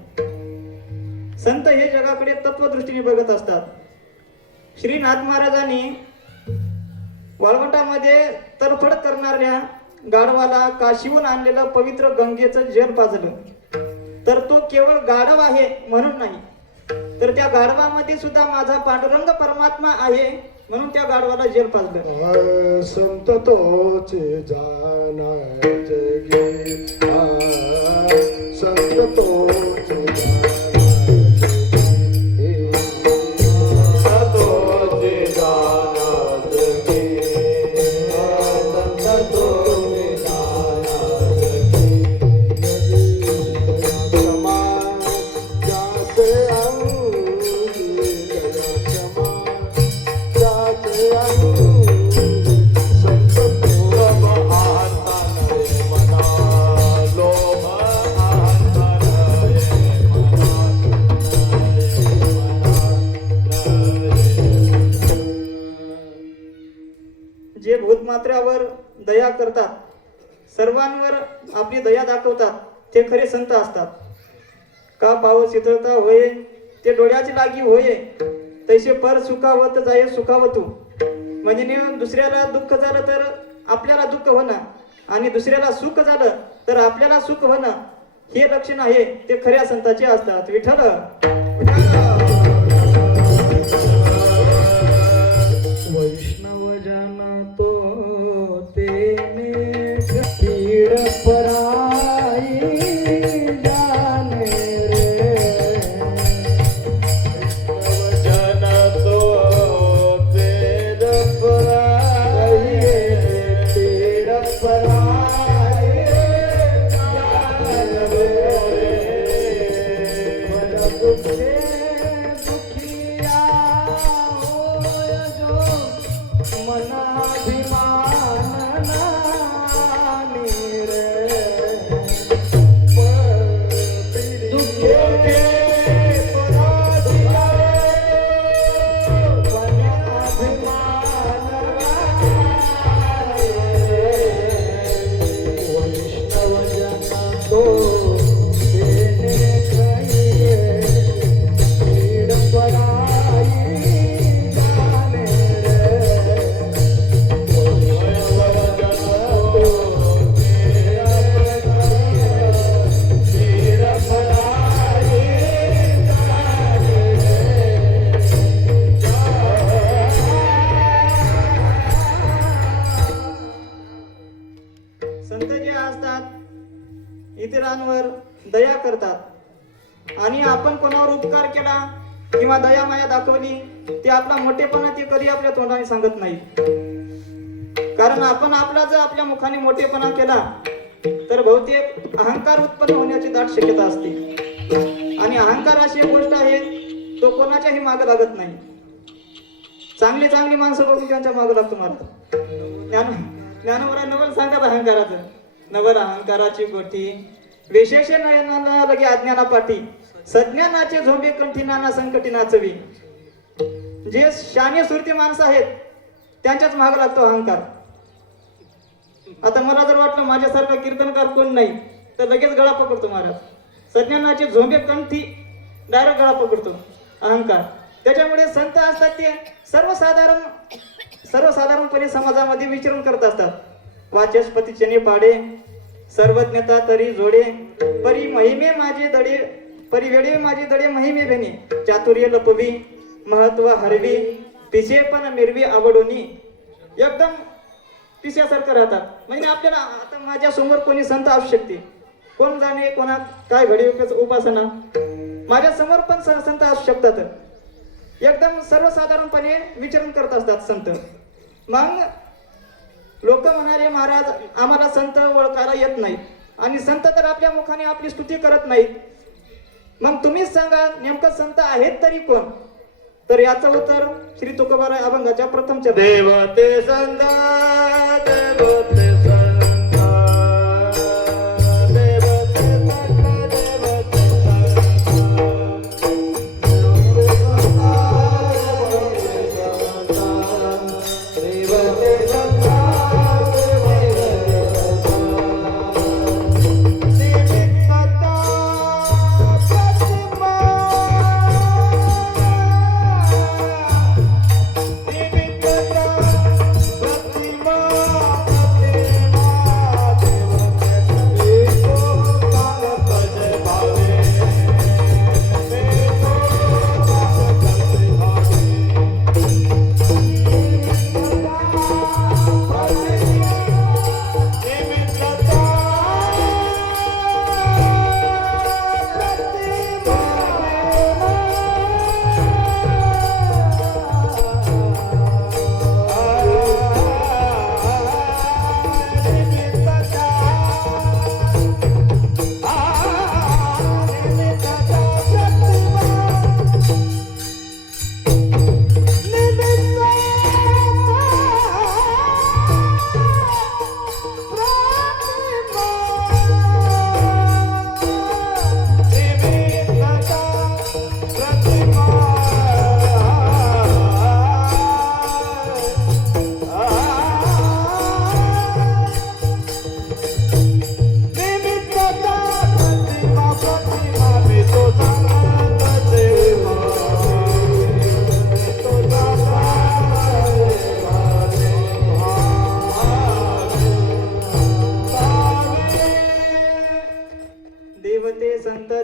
संत हे जगाकडे तत्वदृष्टीने बघत असतात. श्री नाथ महाराजांनी वाळवंटामध्ये तडफड करणाऱ्या गाढवाला काशीहून आणलेलं पवित्र गंगेचं जल पाजलं, तर तो केवळ गाढव आहे म्हणून नाही, तर त्या गाढवामध्ये सुद्धा माझा पांडुरंग परमात्मा आहे म्हणून त्या गाढवाला जल पाजलं. संत तोचे जानाचे गीत, संत तोचे करतात, सर्वांवर आपली दया दाखवतात, ते खरे संत असतात. का पाव शीतळता होय ते डोळ्याची लागी होय, तैसे पर सुखावत जाय सुखावतू. म्हणजे दुसऱ्याला दुःख झालं तर आपल्याला दुःख होणं, आणि दुसऱ्याला सुख झालं तर आपल्याला सुख होणं, हे लक्षण आहे ते खऱ्या संताचे असतात. विठ्ठल वैष्णव जन तो तेने पीड पराई जाने रे. जन तो पेद पराई पीड पराई जाने रे. बड़ दुखे दुखिया होय जो मनाभिमान नानी रे. दुखे पराधिया मनाभिमान नानी रे. वैष्णव जन तो तेने खाइए पीड पराई जाने रे. संत जे असतात इतरांवर दया करतात, आणि आपण कोणावर उपकार केला किंवा दया माया दाखवली ते आपला मोठेपणा ते कधी आपल्या तोंडाने सांगत नाही. कारण आपण आपला जर आपल्या मुखाने मोठेपणा केला तर बहुतेक अहंकार उत्पन्न होण्याची दाट शक्यता असते, आणि अहंकार अशी एक गोष्ट आहे तो कोणाच्याही मागे लागत नाही. चांगली चांगली माणसं बघून त्यांच्या मागे लागतो मला. ज्ञानवरा नवल सांगतात अहंकाराचं, नवल अहंकाराची गोठी विशेष नयनाला लगे अज्ञाना पाठी, सज्ञानाचे झोंबे कंठी नाना संकटी नाचवी. जे शाने सुरती माणसं आहेत त्यांच्याच मागे लागतो अहंकार. आता मला जर वाटलं माझ्यासारखा कीर्तनकार कोण नाही तर लगेच गळा पकडतो महाराज. सज्ञानाचे झोंबे कंठी डायरेक्ट गळा पकडतो अहंकार. त्याच्यामुळे संत असतात ते सर्वसाधारणपणे समाजामध्ये विचरण करत असतात. वाचस्पती चने पाडे, सर्वज्ञता तरी जोडे, परी महिमे माझे दडे, परी वेळे माझे दडे महिमे भेने, चातुर्य लपवी महत्व हरवी, पिसे पण मिरवी आवडोनी. एकदम पिस्यासारखं राहतात. म्हणजे आपल्याला आता माझ्या समोर कोणी संत असू शकते, कोण जाणे कोणा काय घडी उपासना, माझ्या समोर पण संत असू शकतात. एकदम सर्वसाधारणपणे विचरण करत असतात संत. मग लोक म्हणाले महाराज आम्हाला संत ओळखायला येत नाही, आणि संत तर आपल्या मुखाने आपली स्तुती करत नाहीत. मग तुम्हीच सांगा नेमकं संत आहेत तरी कोण? तर याचं उत्तर श्री तुकोबाराय अभंगाच्या प्रथम चरणात. देवते संत देवते संत देवते संत देवते संत प्रतिमा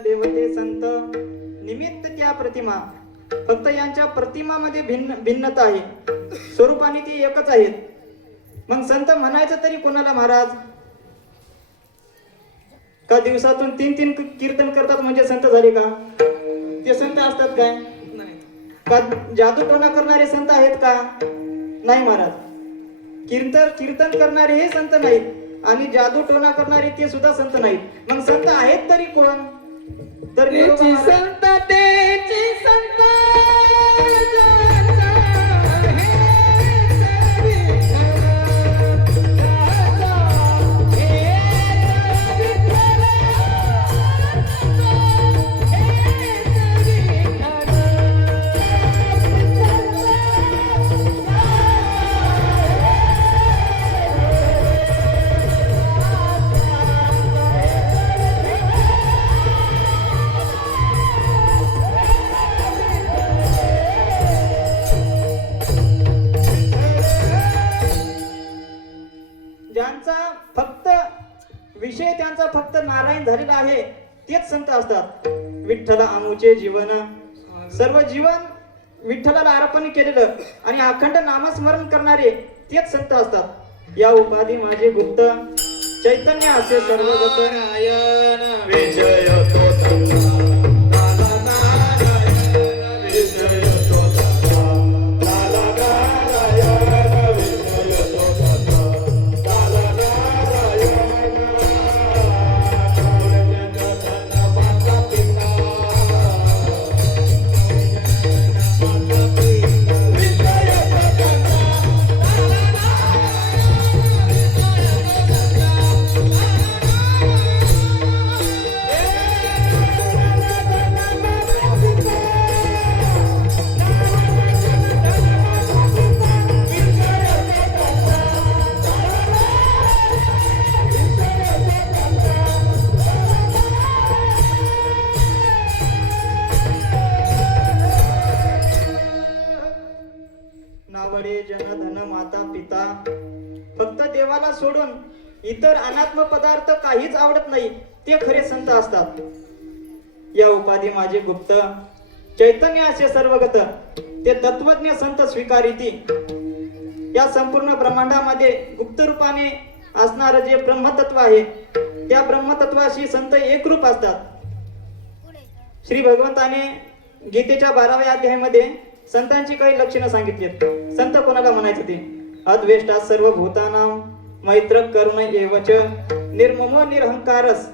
देवते संत निमित्त त्या प्रतिमा. फक्त यांच्या प्रतिमामध्ये भिन्नता आहे, स्वरूपाने ती एकच आहेत. मग संत म्हणायचं तरी कोणाला महाराज? का दिवसातून 3 कीर्तन करतात म्हणजे संत झाले का? ते संत असतात काय? का जादू टोना करणारे संत आहेत का? नाही महाराज. कीर्तन करणारे हे संत नाहीत आणि जादू टोना करणारे ते सुद्धा संत नाहीत. मग संत आहेत तरी कोण? तर तेची संत तेची संत ज्यांचा फक्त विषय त्यांचा फक्त नारायण झालेला आहे तेच संत असतात. विठ्ठल आमुचे जीवन, सर्व जीवन विठ्ठलाला अर्पण केलेलं आणि अखंड नामस्मरण करणारे तेच संत असतात. या उपाधी माझे गुप्त चैतन्य असे सर्वगत नारायण विजय तो लाला नारायण विजय तो लाला नारायण विजय तो लाला नारायण जगन माता पिता विजय नावडे जन धन माता पिता. फक्त देवाला सोडून इतर अनात्म पदार्थ काहीच आवडत नाही ते खरे संत असतात. या उपाधी माझे गुप्त चैतन्य असे सर्वगत ते तत्वज्ञ संत स्वीकारिती. या संपूर्ण ब्रह्मांडामध्ये गुप्त रूपाने असणारं जे ब्रह्मतत्व आहे त्या ब्रह्मतत्वाशी संत एकरूप असतात. श्री भगवंताने गीतेच्या 12व्या अध्यायामध्ये संतांची काही लक्षणं सांगितलीत. संत कोणाला म्हणायचं ते? अद्वेष्टा सर्व भूतानां मैत्र करुण एवच निर्ममो निरहंकारस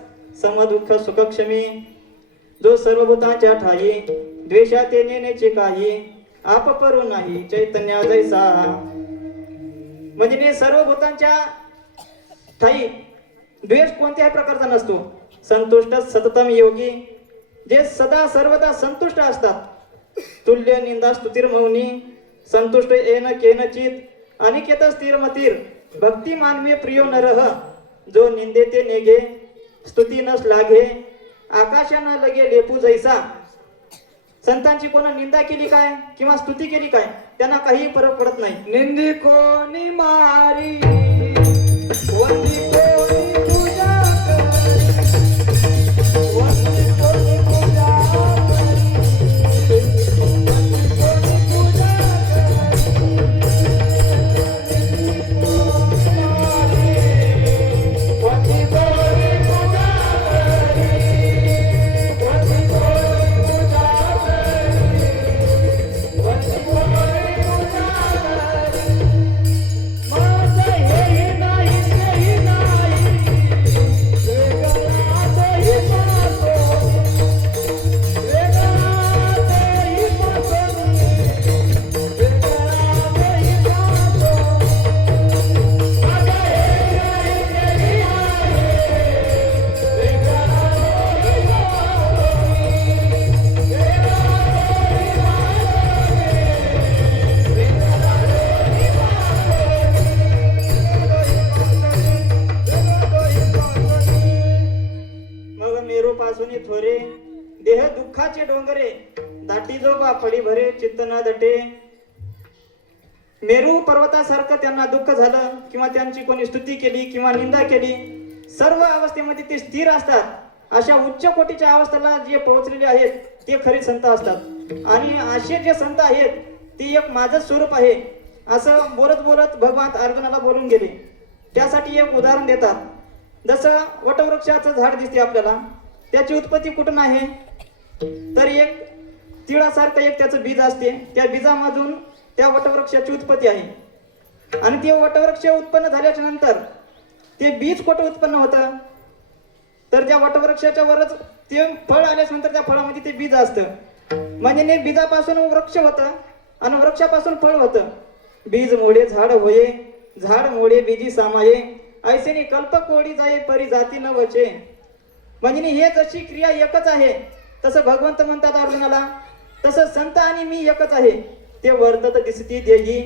समदुःख सुखक्षमी. जो सर्व भूतांच्या ठाई द्वेषात नेण्याचे काही आपपरू नाही चैतन्य जैसा. म्हणजे सर्व भूतांच्या ठाई द्वेष कोणत्याही प्रकारचा नसतो. संतुष्ट सततम योगी जे सदा सर्वदा संतुष्ट असतात. तुल्य निंदा स्तुतीर मौनी संतुष्ट येन केनचित अनिकेत स्थिर मतीर भक्ती मानवे प्रियो नरह. जो निंदे ते नेगे स्तुती नस लागे आकाशानं लगे लेपू जैसा. संतांची कोण निंदा केली काय किंवा स्तुती केली काय त्यांना काही फरक पडत नाही. निंदी कोणी मारी वंदी कोणी पूजा करी वंदी कोणी पूजा करी वंदी कोणी पूजा करी वंदी कोणी पूजा करी वंदी कोणी पूजा करी वंदी कोणी पूजा करी. माझं हेही नाही तेही नाही वेगळा तोही पासो वेगळा तोही पासो वेगळा तोही पासो. माझं हेही नाही तेही आहे वेगळा तोही पासो वेगळा मग मेरू पासून थोरे देह दुःखाचे डोंगरे दाटी जो बापडी भरे चित्त न दटे. मेरू पर्वतासारखं त्यांना दुःख झालं किंवा त्यांची कोणी स्तुती केली किंवा निंदा केली सर्व अवस्थेमध्ये ते स्थिर असतात अशा उच्च कोटीच्या अवस्थेला जे पोहोचलेले आहेत ते खरे संत असतात. आणि असे जे संत आहेत ते एक माझं स्वरूप आहे असं बोलत बोलत भगवान अर्जुनाला बोलून गेले. त्यासाठी एक उदाहरण देतात. जसं वटवृक्षाचं झाड दिसते आपल्याला, त्याची उत्पत्ती कुठून आहे तर एक तिळासारखं एक त्याचं बीज असते. त्या बीजामधून त्या वटवृक्षाची उत्पत्ती आहे. आणि ते वटवृक्ष उत्पन्न झाल्याच्या नंतर ते बीज कुठं उत्पन्न होतं तर त्या वटवृक्षाच्या वरच ते फळ आल्याच्या नंतर त्या फळामध्ये ते बीज असतं. म्हणजे ने बीजापासून वृक्ष होतं आणि वृक्षापासून फळ होतं. बीज मोडे झाड होये, झाड मोडे बीजी सामाये, ऐसेने कल्प कोडी जाये परी जाती न वचे. म्हणजे हे जशी क्रिया एकच आहे तसं भगवंत म्हणतात अर्जुनाला, तसं संत आणि मी एकच आहे. ते वर्तत दिसती देही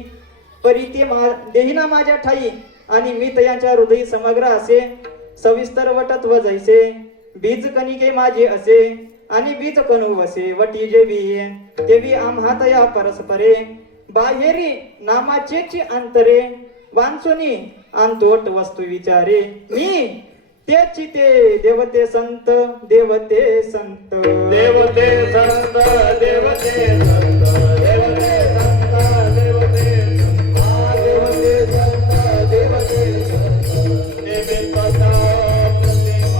परी ते देही ना माझ्या ठाई, आणि मी तयांच्या हृदयी समग्र असे. सविस्तर वटत्व जैसे बीज कणिके माझे असे, आणि बीज कणू वसे वटी जेवी देवी आम्हातया परस्परे. बाहेरी नामाचेची अंतरे वांचुनी अंतोट वस्तू विचारे. मी तेची ते देवते संत देवते संत देवते संत देवते संत देवते संत देवते संत देवते संत देवते संत निमित्तता प्रतिमा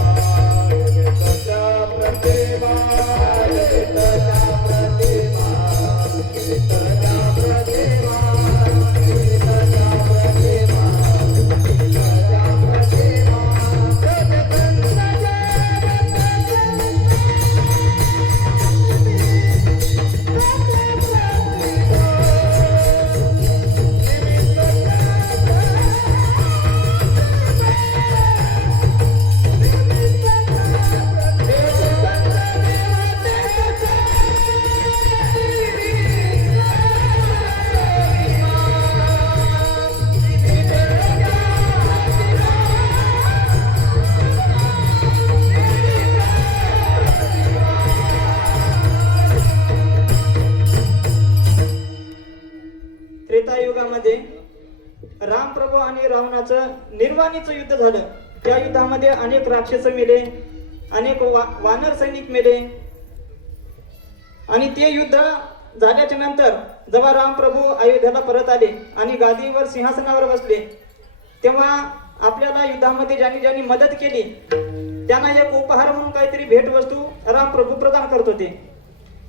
निमित्तता प्रतिमा निमित्तता प्रतिमा निमित्तता प्रतिमा निमित्तता प्रतिमा त्रेतायुगामध्ये रामप्रभू आणि रावणाचं निर्वाणीचं युद्ध झालं. त्या युद्धामध्ये अनेक राक्षस मेले, अनेक वानर सैनिक मेले. आणि ते युद्ध झाल्याच्या नंतर जेव्हा रामप्रभू अयोध्येला परत आले आणि गादीवर सिंहासनावर बसले, तेव्हा आपल्याला युद्धामध्ये ज्यांनी ज्यांनी मदत केली त्यांना एक उपहार म्हणून काहीतरी भेटवस्तू रामप्रभू प्रदान करत होते.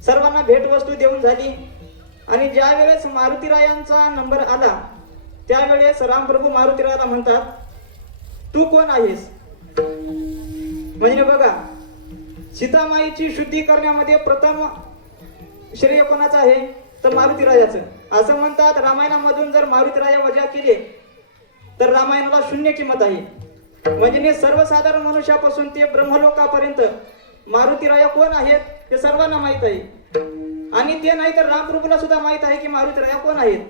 सर्वांना भेटवस्तू देऊन झाली. आणि ज्या वेळेस मारुतीरायांचा नंबर आला त्यावेळेस रामप्रभू मारुतीरायाला म्हणतात, तू कोण आहेस. म्हणजे बघा, सीतामाईची शुद्धी करण्यामध्ये प्रथम श्रेय कोणाचं आहे तर मारुतीरायाचं. असं म्हणतात रामायणामधून जर मारुतीराया वजा केले तर रामायणाला शून्य किंमत आहे. म्हणजे सर्वसाधारण मनुष्यापासून ते ब्रह्मलोकापर्यंत मारुतीराया कोण आहेत ते सर्वांना माहित आहे. आणि ते नाही तर रामप्रभूला सुद्धा माहित आहे की मारुतीराया कोण आहेत.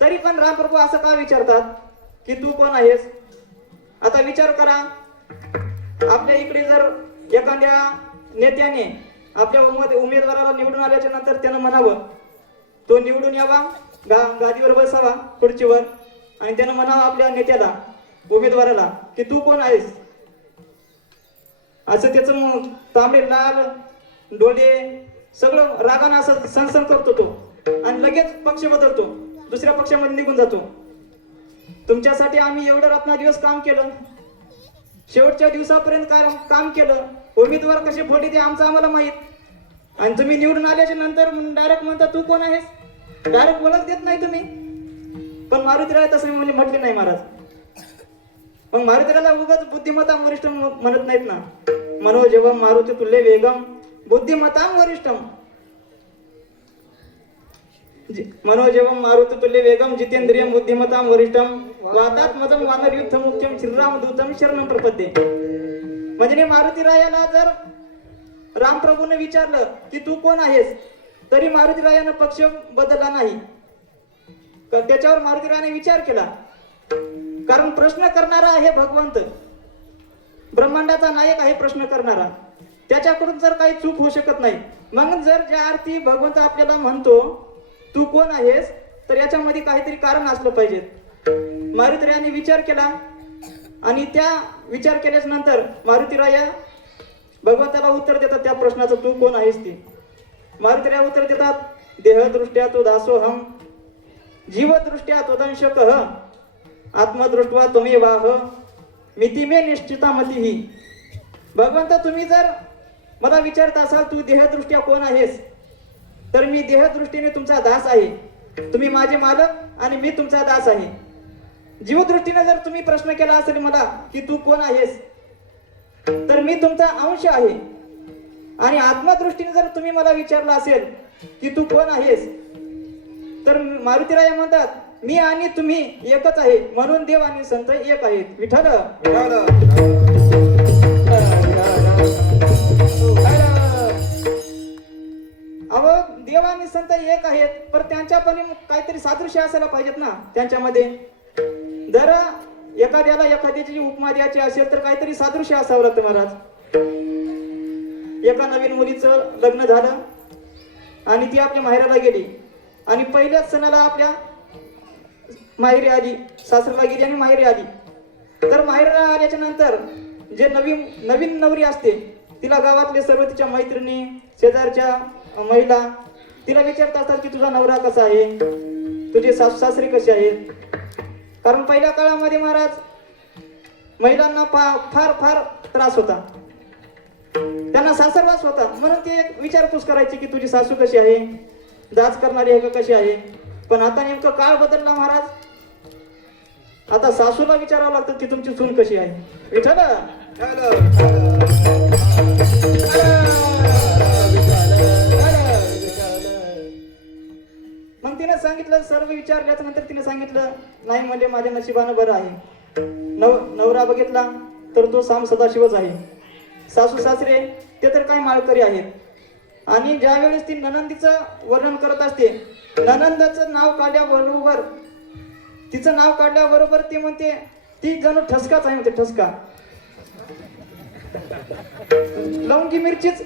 तरी पण रामप्रभू असं का विचारतात की तू कोण आहेस. आता विचार करा, आपल्या इकडे जर एखाद्या नेत्याने आपल्या उमेदवाराला निवडून आल्याच्या नंतर त्यानं म्हणावं, तो निवडून यावा, गादीवर बसावा खुर्चीवर, आणि त्यानं म्हणावं आपल्या नेत्याला उमेदवाराला की तू कोण आहेस. असं त्याचं मग तांबे लाल डोळे सगळं रागानं असं सणसण करतो तो, आणि लगेच पक्ष बदलतो, दुसऱ्या पक्षामध्ये निघून जातो. तुमच्यासाठी आम्ही एवढं रात्रदिवस काम केलं, शेवटच्या दिवसापर्यंत काम केलं, उमेदवार कसे फोडी ते आमचं आम्हाला माहित, आणि तुम्ही निवडून आल्याच्या नंतर डायरेक्ट म्हणता तू कोण आहेस. डायरेक्ट बोलत देत नाही तुम्ही. पण मारुतीराया तसं म्हटले नाही महाराज. मग मारुतीरायाला उगाच बुद्धिमत्ता वरिष्ठ म्हणत नाहीत ना. मनोजेवम मारुती तुल्य वेगम बुद्धिमतां वरिष्ठम. मनोजेवम मारुती तुल्य वेगम जितेंद्रियम बुद्धिमतां वरिष्ठम वातात्मजम वानर युद्ध मुख्यम श्रीराम दूतम शरणम प्रपद्ये. म्हणजे मारुतीरायाला जर रामप्रभूने विचारलं की तू कोण आहेस तरी मारुतीरायानं पक्ष बदलला नाही. त्याच्यावर मारुतीरायाने विचार केला, कारण प्रश्न करणारा आहे भगवंत, ब्रह्मांडाचा नायक आहे प्रश्न करणारा. त्याच्याकडून जर काही चूक होऊ शकत नाही. मग जर ज्या अर्थी भगवंत आपल्याला म्हणतो तू कोण आहेस तर याच्यामध्ये काहीतरी कारण असलं पाहिजे. मारुतीरायाने विचार केला, आणि त्या विचार केल्याच्या नंतर मारुतीराया भगवंताला उत्तर देतात त्या प्रश्नाचं, तू कोण आहेस ते. मारुतीला उत्तर देतात, देहदृष्ट्या तो दासोहम, जीवदृष्ट्या त्वदंशकः, आत्मदृष्ट्वा त्वमेवाह, मितिमे निश्चिता मतिही. भगवंता, तुम्ही जर मला विचारत असाल तू देहदृष्ट्या कोण आहेस, तर मी देहदृष्टीने तुमचा दास आहे. तुम्ही माझे मालक आणि मी तुमचा दास आहे. जीवदृष्टीने जर तुम्ही प्रश्न केला असेल मला की तू कोण आहेस, तर मी तुमचा अंश आहे. आणि आत्मदृष्टीने जर तुम्ही मला विचारलं असेल की तू कोण आहेस, तर मारुतीराय म्हणतात, मी आणि तुम्ही एकच आहे, म्हणून देव आणि संत एक आहेत. विठ्ठल अहो, देव आणि संत एक आहेत, पण त्यांच्या पण काहीतरी सादृश्य असायला पाहिजेत ना त्यांच्यामध्ये. जर एखाद्याला एखाद्याची उपमा द्यायची असेल तर काहीतरी सादृश्य असावं लागतं महाराज. एका नवीन मुलीचं लग्न झालं आणि ती आपल्या माहेराला गेली आणि पहिल्याच सणाला आपल्या माहेरी आली, सासऱ्याला गेली आणि माहेरी आली. तर माहेराला आल्याच्या नंतर जे नवीन नवरी असते तिला गावातले सर्व तिच्या मैत्रिणी, शेजारच्या महिला तिला विचारत असतात की तुझा नवरा कसा आहे, तुझे सासू सासरे कसे आहेत. कारण पहिल्या काळामध्ये महाराज महिलांना फार फार त्रास होता, त्यांना सासरवास होता, म्हणून ते एक विचारपूस करायची की तुझी सासू कशी आहे, जाच करणारी आहे का कशी आहे. पण आता नेमकं काळ बदलला महाराज, आता सासूला विचारावं लागतं की तुमची सून कशी आहे. विठ्ठल मग तिने सांगितलं, सर्व विचारल्याच्या नंतर तिने सांगितलं, नाही म्हणजे माझ्या नशिबानं बरं आहे. नवरा बघितला तर तो साम सदाशिवच आहे. सासू सासरे ते तर काय माळकरी आहेत. आणि ज्या वेळेस ती ननंदीचं वर्णन करत असते, ननंदाचं नाव काढल्याबरोबर, तिचं नाव काढल्याबरोबर ती म्हणते ती जणू ठसकाच आहे, म्हणते ठसका. लवंगी मिरचीच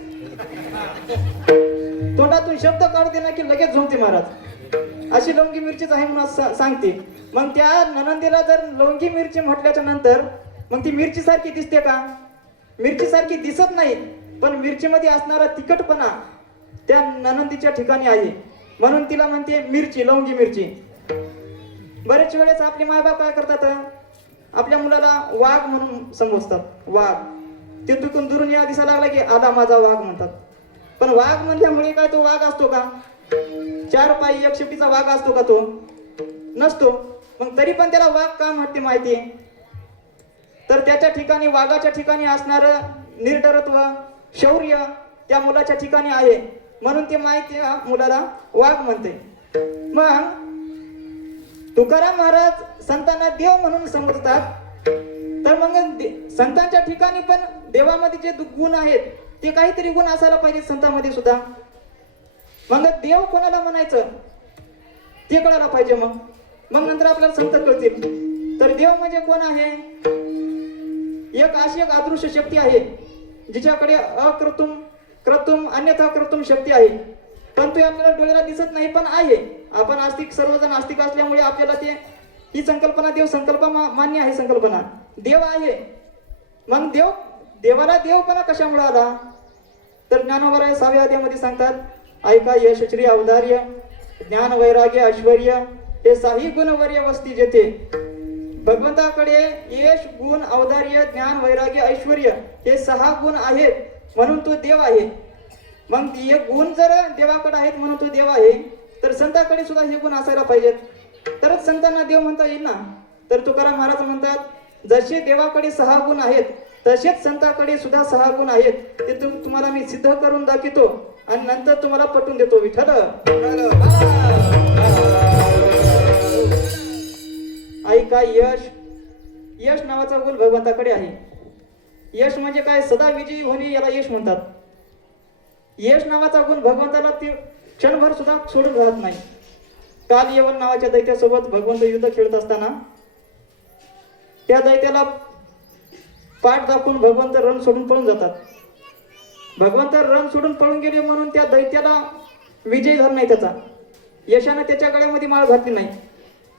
तोंडातून शब्द काढू दे ना की लगेच झोमते महाराज, अशी लवंगी मिरचीच आहे म्हणून सांगते. मग त्या ननंदीला जर लवंगी मिरची म्हटल्याच्या नंतर मग ती मिरची सारखी दिसते का? मिरची सारखी दिसत नाही, पण मिरचीमध्ये असणारा तिखटपणा त्या ननंदीच्या ठिकाणी आहे, म्हणून तिला म्हणते मिरची, लवंगी मिरची. बरेच वेळेस आपले मायबाप काय करतात, आपल्या मुलाला वाघ म्हणून संबोधतात. वाघ ते चुकून दुरून या दिसायला लागला की आला माझा वाघ म्हणतात. पण वाघ म्हणल्यामुळे काय तो वाघ असतो का? 4 पायी 1 शेपटीचा वाघ असतो का? तो नसतो. मग तरी पण त्याला वाघ का म्हणते माहिती? तर त्याच्या ठिकाणी, वाघाच्या ठिकाणी असणार निर्डरत्व, शौर्य त्या मुलाच्या ठिकाणी आहे, म्हणून ते माहिती मुलाला वाघ म्हणते. मग तुकाराम महाराज संतांना देव म्हणून संबोधतात. तर मग संतांच्या ठिकाणी पण देवामध्ये जे गुण आहेत ते काहीतरी गुण असायला पाहिजे संतांमध्ये सुद्धा. मग देव कोणाला म्हणायचं ते कळायला पाहिजे. मग नंतर आपल्याला संत कळतील. तर देव म्हणजे कोण आहे? एक अशी एक अदृश्य शक्ती आहे जिच्याकडे अक्रतुम क्रतुम अन्यथा क्रतुम शक्ती आहे, पण ती आपल्याला डोळ्याला दिसत नाही, पण आहे. आपण आस्तिक, सर्वजण आस्तिक असल्यामुळे आपल्याला ते ही संकल्पना, देव संकल्पना मान्य आहे. संकल्पना देव आहे. मग देवाला देवपणा कशामुळे आला? तर ज्ञानोबराय 6व्या अध्यायामध्ये सांगतात, ऐका यश श्री औदार्य ज्ञान वैराग्य ऐश्वर्य हे 6 गुण वर्य वस्ती जेथे. भगवंताकडे यश, गुण, औदार्य, ज्ञान, वैराग्य, ऐश्वर्य हे 6 गुण आहेत, म्हणून तो देव आहे. मग हे गुण जर देवाकडे आहेत म्हणून तो देव आहे, तर संतांकडे सुद्धा हे गुण असायला पाहिजेत, तरच संतांना देव म्हणता येईल ना. तर तुकाराम महाराज म्हणतात, जसे देवाकडे 6 गुण आहेत तसेच संतांकडे सुद्धा 6 गुण आहेत. ते तुम्हाला मी सिद्ध करून दाखवतो आणि नंतर तुम्हाला पटवून देतो. विठ्ठल ऐका यश. यश नावाचा गुण भगवंताकडे आहे. यश म्हणजे काय? सदा विजयी होणे याला यश म्हणतात. यश नावाचा गुण भगवंताला ते क्षणभर सुद्धा सोडून राहत नाही. काल यवन नावाच्या दैत्यासोबत भगवंत युद्ध खेळत असताना त्या दैत्याला पाठ दाखवून भगवंत रण सोडून पळून जातात. भगवंत रण सोडून पळून गेले म्हणून त्या दैत्याला विजय झाला नाही, त्याचा यशाने त्याच्या गळ्यामध्ये माळ घातली नाही.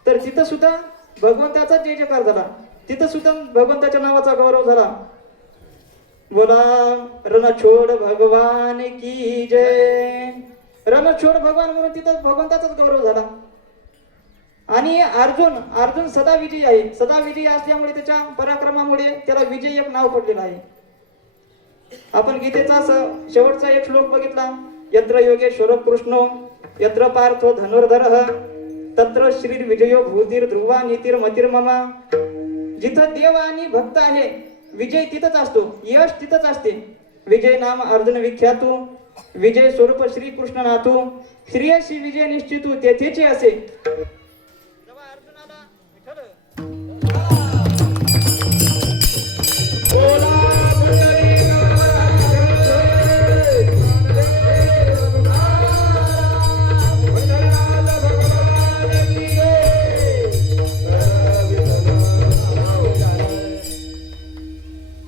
तर तिथं सुद्धा भगवंताचा जय जयकार झाला, तिथं सुद्धा भगवंताच्या नावाचा गौरव झाला. बोला रणछोड भगवान की जय. रणछोड भगवान म्हणून तिथं भगवंताचाच गौरव झाला. आणि अर्जुन सदा विजयी आहे. सदा विजयी असल्यामुळे त्याच्या पराक्रमामुळे त्याला विजय एक नाव पडलेलं आहे. आपण गीतेचा शेवटचा एक श्लोक बघितला. यत्र योगेश्वर कृष्णो यत्र पार्थो धनुर्धरः तत्र श्री विजयो भूतीर ध्रुवा नीतीर मतीर ममा. जिथं देव आणि भक्त आहे विजय तिथंच असतो, यश तिथंच असते. विजय नाम अर्जुन विख्यातू विजय स्वरूप श्री कृष्ण नाथू श्रेयशी विजय निश्चितू तेथेचे असे. जेव्हा अर्जुनाला विठ्ठल बोला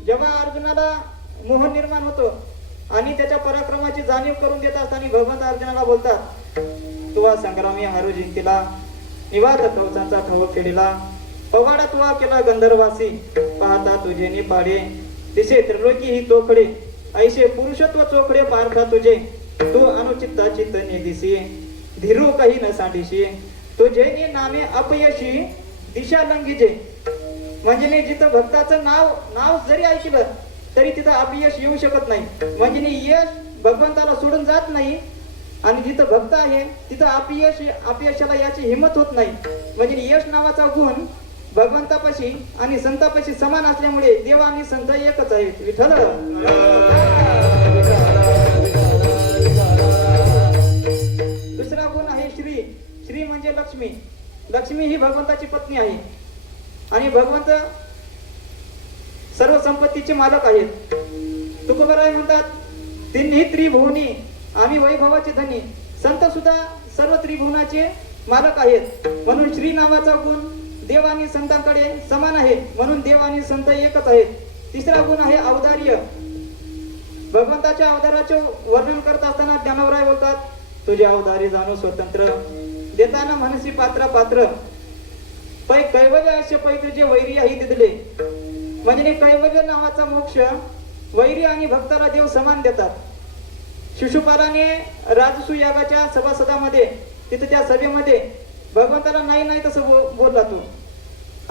जेव्हा अर्जुनाला मोह निर्माण होतो आणि त्याच्या पराक्रमाची जाणीव करून देत असताना भगवंत अर्जुनाला बोलतात, तुवा संग्रामी हारू जिंकला निवात कवचांचा ठव खेळला पवाडा तुवा केला गंधर्वासी पाहता तुझे नि पाडे दिसे त्रिलोकी ही तोखडे ऐसे पुरुषत्व चोखडे पार्था तुझे तू अनुचित्ता चित्त निदिसी धीरू काही न सांडिशी तुझे नि नामे अपयशी दिशा लंघिजे. म्हणजे नाही जिथं भक्ताचं नाव जरी ऐकलं तरी तिथं अपयश येऊ शकत नाही. म्हणजे नाही यश भगवंताला सोडून जात नाही आणि जिथं भक्त आहे तिथं अपयशाला याची हिंमत होत नाही. म्हणजे यश नावाचा गुण भगवंतापाशी आणि संतापाशी समान असल्यामुळे देव आणि संत एकच आहेत. विठ्ठल दुसरा गुण आहे श्री म्हणजे लक्ष्मी ही भगवंताची पत्नी आहे आणि भगवंत सर्व संपत्तीचे मालक आहेत. तुकोबराय म्हणतात, तिन्ही त्रिभुवनी आम्ही वैभवाचे धनी. संत सुद्धा सर्व त्रिभुवनाचे मालक आहेत. म्हणून श्री नावाचा गुण देव आणि संतांकडे समान आहे. म्हणून देव आणि संत एकच आहेत. तिसरा गुण आहे औदार्य. भगवंताच्या अवताराचे वर्णन करत असताना ज्ञानवराय बोलतात, तुझे अवतारी जाणू स्वतंत्र देताना मनसी पात्र पै कैवल्य असे पै तुझे वैरी आहे तिथले. म्हणजे कैवल्य नावाचा मोक्ष वैरी आणि भक्ताला देव समान देतात. शिशुपालाने राजसू यागाच्या सभासदामध्ये तिथे त्या सभेमध्ये भगवंताला नाही तसं बोलला. तो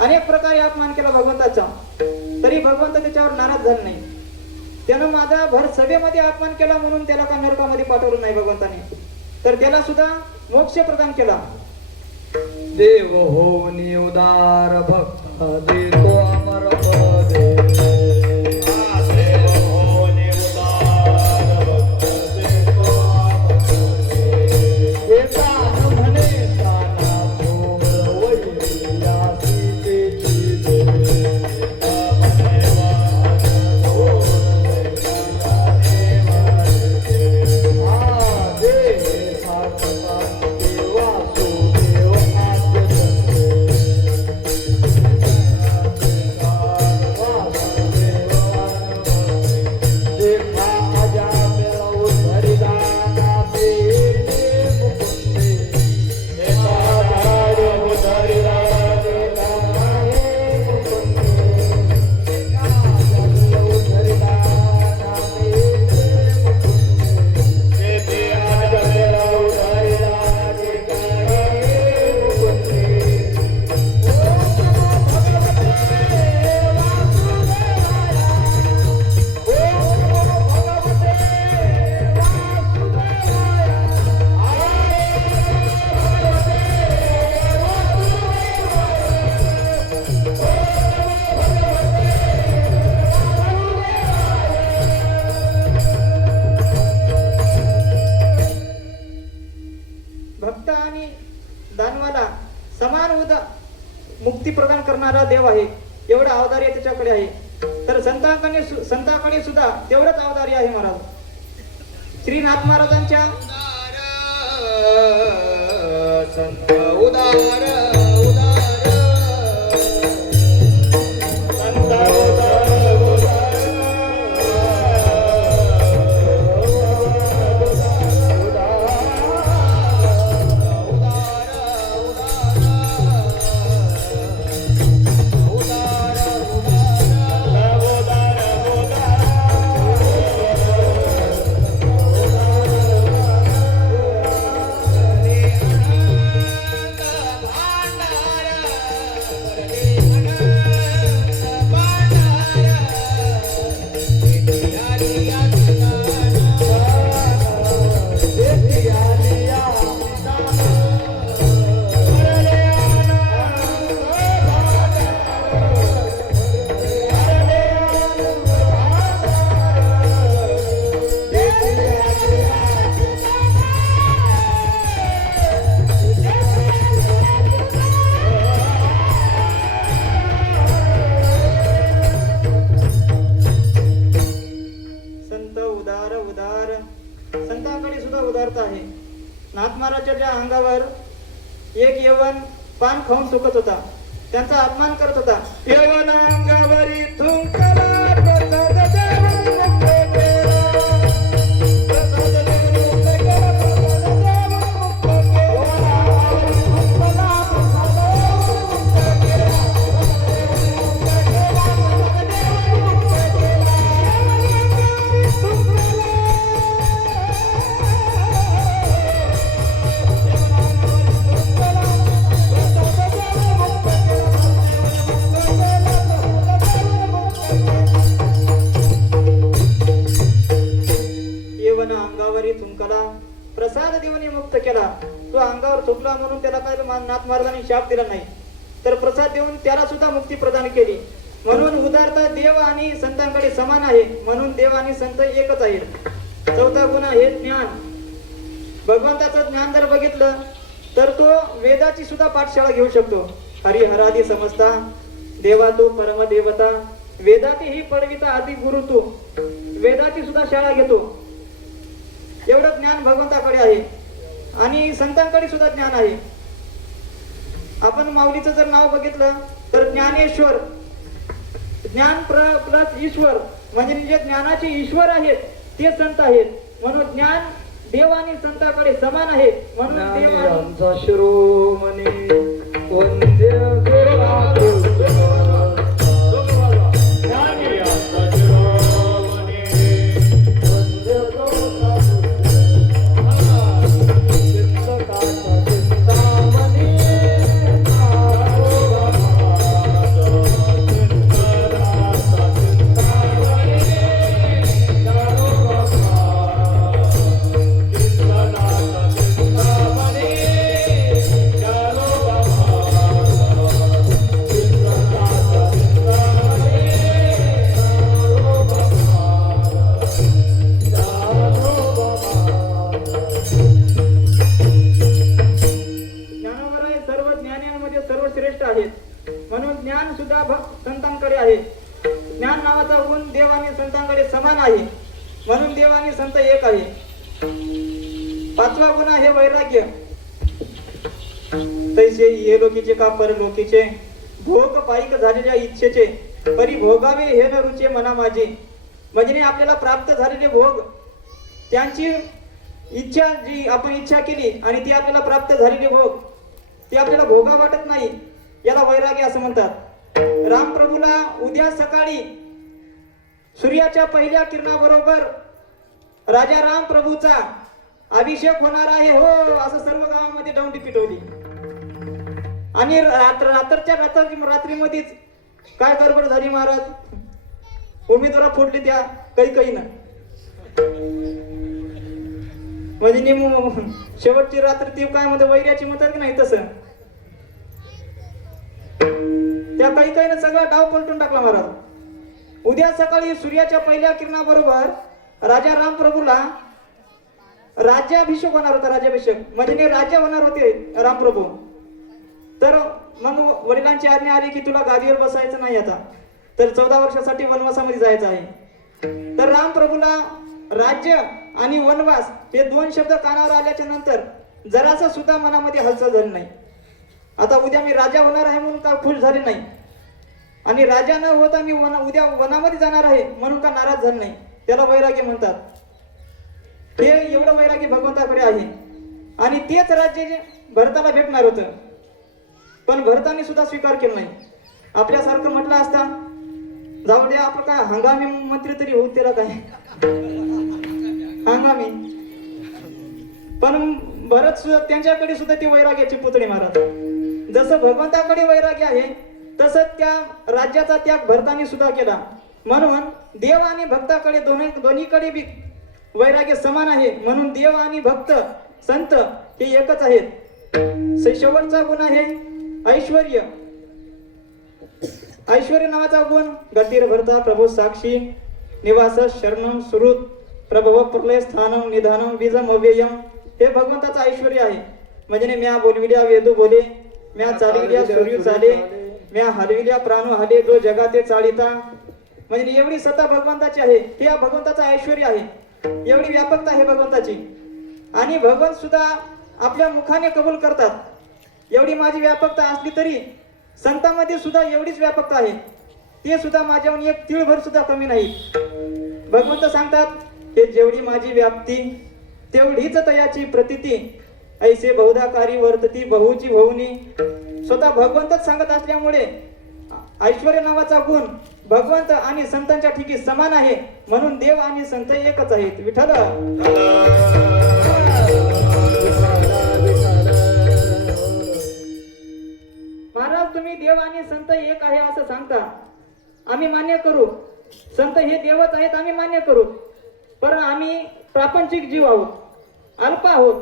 अनेक प्रकारे अपमान केला भगवंताचा, तरी भगवंत त्याच्यावर नाराज झाला नाही. त्यानं माझा भर सभेमध्ये अपमान केला म्हणून त्याला का नरकामध्ये पाठवलं नाही भगवंताने, तर त्याला सुद्धा मोक्ष प्रदान केला. देव होनी उदार भक्त देतो अमर पदे. देव होनी उदार भक्त देतो अमर पदे. देतान म्हणे ताना थोर वैया सीतेची देव. भक्त आणि दानवाला समान मुक्ती प्रदान करणारा देव आहे. एवढं अवधार्य त्याच्याकडे आहे. तर संतांकडे सुद्धा तेवढंच अवधार्य आहे महाराज. श्रीनाथ महाराजांच्या संत उदार महाराजाच्या अंगावर एक यवन पान खाऊन चुकत होता, त्यांचा अपमान करत होता. यवन अंगावरी थुंकला प्रसाद देऊन मुक्त केला. प्रसाद देऊन मुक्त केला. प्रसाद देऊन मुक्त केला. थुंकला प्रसाद देऊन मुक्त केला. यवन अंगावरी थुंकला प्रसाद देऊन मुक्त केला. तो अंगावर थुंकला म्हणून त्याला काय नाथ महाराजांनी शाप दिला नाही, तर प्रसाद देऊन त्याला सुद्धा मुक्ती प्रदान केली. म्हणून उदारता देव आणि संतांकडे समान आहे, म्हणून देव आणि संत एकच आहेत. चौथा गुण आहे ज्ञान. भगवंताचं ज्ञान जर बघितलं तर तो वेदाची सुद्धा पाठशाळा घेऊ शकतो. हरिहरादी समजता देवा तू परमदेवता, वेदाती ही पडविता आदि गुरु तू, वेदाची सुद्धा शाळा घेतो. एवढं ज्ञान भगवंताकडे आहे आणि संतांकडे सुद्धा ज्ञान आहे. आपण माऊलीचं जर नाव बघितलं तर ज्ञानेश्वर, ज्ञान प्लस ईश्वर, म्हणजे जे ज्ञानाचे ईश्वर आहेत ते संत आहेत. म्हणून ज्ञान देव आणि संतांकडे समान आहे. म्हणून ज्ञानी देव आणि आमचा शिरोमणी वंद्य गुरुदेव. सर्वश्रेष्ठ आहेत. म्हणून ज्ञान सुद्धा संतांकडे आहे. ज्ञान नावाचा गुण देव आणि संतांकडे समान आहे. म्हणून देव आणि संत एक आहे. पाचवा गुण आहे वैराग्य. तैसे ये लोकीचे का परलोकीचे, भोग पाईक झालेल्या इच्छेचे परिभोगावे हे न रुचे मना माझे. म्हणजे आपल्याला प्राप्त झालेले भोग, त्यांची इच्छा, जी आपण इच्छा केली आणि ती आपल्याला प्राप्त झालेले भोग, ते आपल्याला भोगा वाटत नाही, याला वैराग्य असं म्हणतात. रामप्रभूला उद्या सकाळी सूर्याच्या पहिल्या किरणाबरोबर राजा राम प्रभूचा अभिषेक होणार आहे हो, असं सर्व गावामध्ये दौंडी पिटवली. आणि रात्रीच्या रात्रीमध्येच काय गडबड झाली महाराज, उमेदवार फोडली त्या कैकईनं. म्हणजे शेवटची रात्र ती काय मध्ये वैर्याची म्हणतात की नाही, तसं त्या कैकईनं सगळा डाव पलटून टाकला महाराज. उद्या सकाळी सूर्याच्या पहिल्या किरणाबरोबर राजा राम प्रभूला राज्याभिषेक होणार होता. राज्याभिषेक म्हणजे राजा होणार होते रामप्रभू. तर मग वडिलांची आज्ञा आली की तुला गादीवर बसायचं नाही आता, तर 14 वर्षासाठी वनवासामध्ये जायचं आहे. तर रामप्रभूला राज्य आणि वनवास हे दोन शब्द कानावर आल्याच्या नंतर जरासं सुद्धा मनामध्ये हालचाल झाली नाही. आता उद्या मी राजा होणार आहे म्हणून का खुश झाले नाही, आणि राजा न होता मी उद्या वनामध्ये जाणार आहे म्हणून का नाराज झाले नाही, त्याला वैराग्य म्हणतात. हे एवढं वैराग्य भगवंताकडे आहे. आणि तेच राज्य जे भरताला भेटणार होतं, पण भरताने सुद्धा स्वीकार केला नाही. आपल्यासारखं म्हटलं असता जाऊ द्या, आपण काय हंगामी मंत्री तरी होऊ, त्याला काय हंगामी. पण भरत त्यांच्याकडे सुद्धा ते वैराग्याचे पुतळे महाराज. जसं भगवंताकडे वैराग्य आहे तसं त्या राज्याचा त्याग भरताने सुद्धा केला. म्हणून देव आणि भक्ताकडे दोन्हीकडे बी वैराग्य समान आहे. म्हणून देव आणि भक्त संत हे एकच आहेत. शेवटचा गुण आहे ऐश्वर्य. ऐश्वर्य नावाचा गुण गतीर भरता प्रभू साक्षी निवास शरणम सुहृत प्रभव प्रलय स्थानम निधानम बीजम अव्ययम. हे भगवंताचं ऐश्वर्य आहे. म्हणजे म्या बोलविल्या वेदू बोले, म्या चालविल्या सूर्य चाले, म्या हलविल्या प्राणू हले, जो जगाते चालिता. म्हणजे एवढी सत्ता भगवंताची आहे. हे भगवंताचं ऐश्वर्य आहे. एवढी व्यापकता आहे भगवंताची. आणि भगवंत सुद्धा आपल्या मुखाने कबूल करतात। एवढी माझी व्यापकता असली तरी संतांमध्ये सुद्धा एवढीच व्यापकता आहे, ते सुद्धा माझ्याहून एक तीळभर सुद्धा कमी नाही। भगवंत सांगतात की जेवढी माझी व्याप्ती तेवढीच तयाची प्रतीती, ऐसे बहुधाकारी वर्तती बहुची भवनी। स्वतः भगवंतच सांगत असल्यामुळे ऐश्वर्य नावाचा गुण भगवंत आणि संतांच्या ठिकी समान आहे, म्हणून देव आणि संत एकच आहेत। विठ्ठल महाराज, तुम्ही देव आणि संत एक आहे असं सांगता, आम्ही मान्य करू। संत हे देवच आहेत आम्ही मान्य करू, पण आम्ही प्रापंचिक जीव आहोत, अल्प आहोत।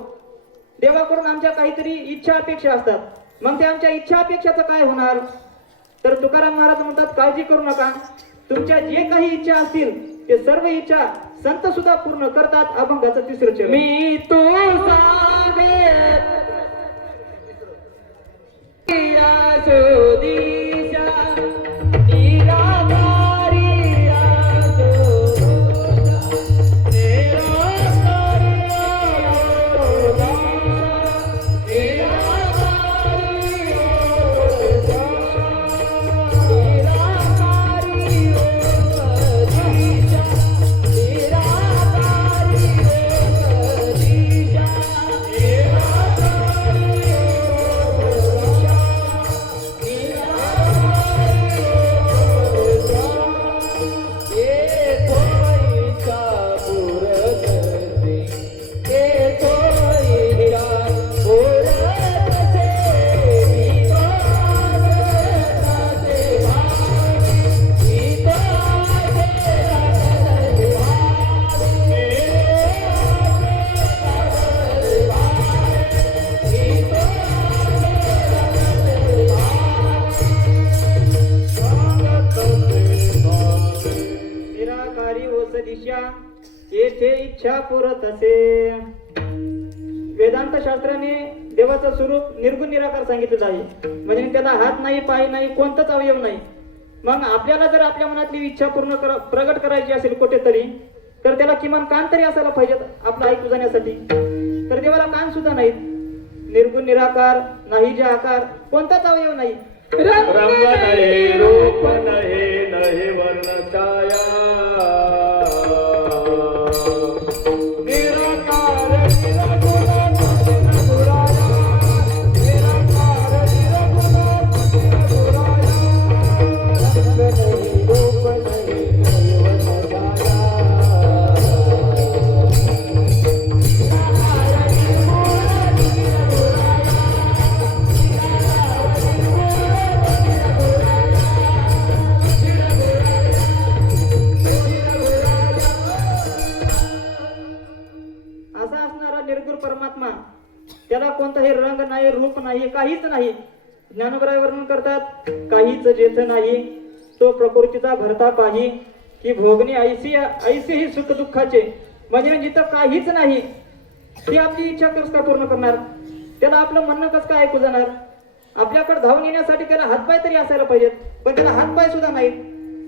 देवाकडून आमच्या काहीतरी इच्छा अपेक्षा असतात, मग ते आमच्या इच्छा अपेक्षाचं काय होणार? तर तुकाराम महाराज म्हणतात, काळजी करू नका, तुमच्या जे काही इच्छा असतील ते सर्व इच्छा संत सुद्धा पूर्ण करतात। अभंगाचं तिसरं चरण। मी तू सांगे सुदीशा निराकारी येथे इच्छा पुरत असे। वेदांत शास्त्राने देवाचं स्वरूप निर्गुण निराकार सांगितलेलं आहे, म्हणजे त्याला हात नाही, पाय नाही, कोणताच अवयव नाही। मग आपल्याला जर आपल्या मनातली इच्छा प्रगट करायची असेल कुठेतरी, तर त्याला किमान कान तरी असायला पाहिजेत आपलं ऐकू जाण्यासाठी, तर देवाला कान सुद्धा नाहीत। निर्गुण निराकार, नाही जे आकार, कोणताच अवयव नाही। रंग नाही, रूप नाही, नाही वर्ण छाया, निराकार निरगुण निरगुणाया, निराकार निरगुण निरगुणाया, रंग नाही, रूप नाही, नाही वर्ण छाया, निर्गुण परमात्मा, त्याला कोणताही रंग नाही, रूप नाही, काहीच नाही। ज्ञानोबराय वर्णन करतात, काहीच जेथ नाही तो प्रकृतीचा भरता पाही, की भोगणे ऐसी ऐसे ही सुख दुःखाचे। म्हणजे जिथं काहीच नाही ती आपली इच्छा कसं काय पूर्ण करणार? त्याला आपलं म्हणणं कसं काय ऐकू जाणार? आपल्याकडे धावून येण्यासाठी त्याला हातपाय तरी असायला पाहिजेत, पण त्याला हातपाय सुद्धा नाहीत।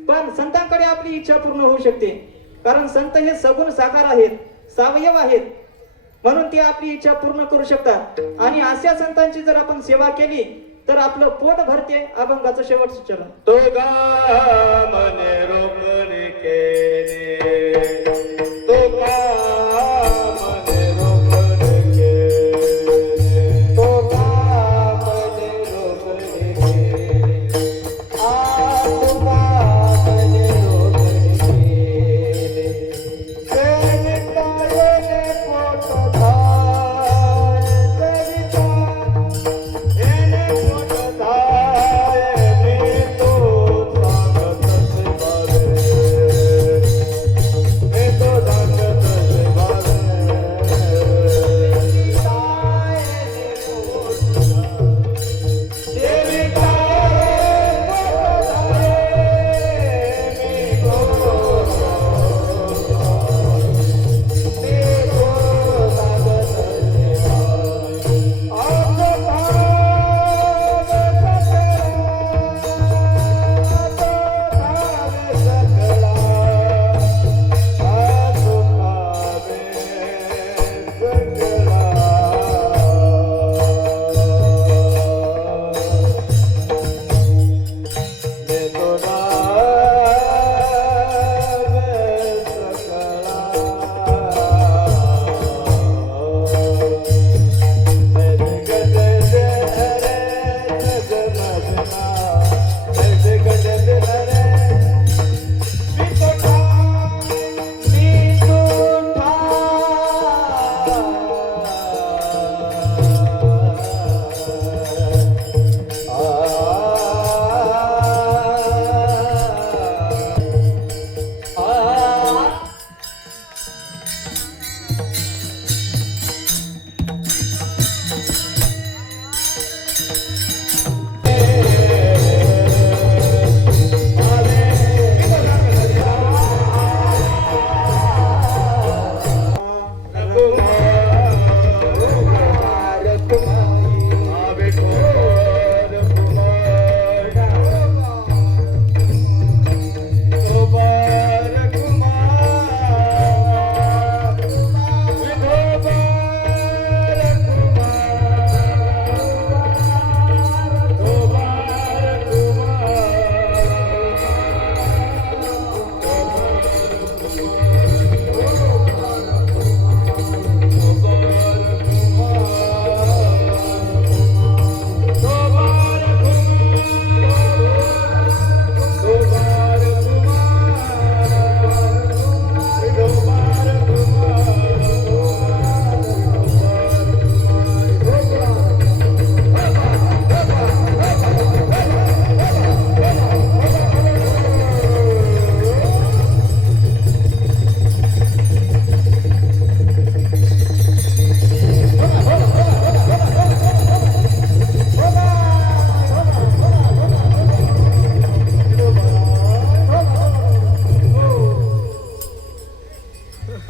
पण संतांकडे आपली इच्छा पूर्ण होऊ शकते, कारण संत हे सगुण साकार आहेत, सावयव आहेत, म्हणून ते आपली इच्छा पूर्ण करू शकतात। आणि अशा संतांची जर आपण सेवा केली तर आपलं पोट भरते। अभंगाचं शेवटचं चरण। तो गा मने रोपणे केले, तो गा मने रोपणे केले, तो गा मने रोपणे केले, आ तो गा मने रोपणे केले, तेने पायने पोट धाय कविता, तेने पोट धाय मी तो सांगत बरे,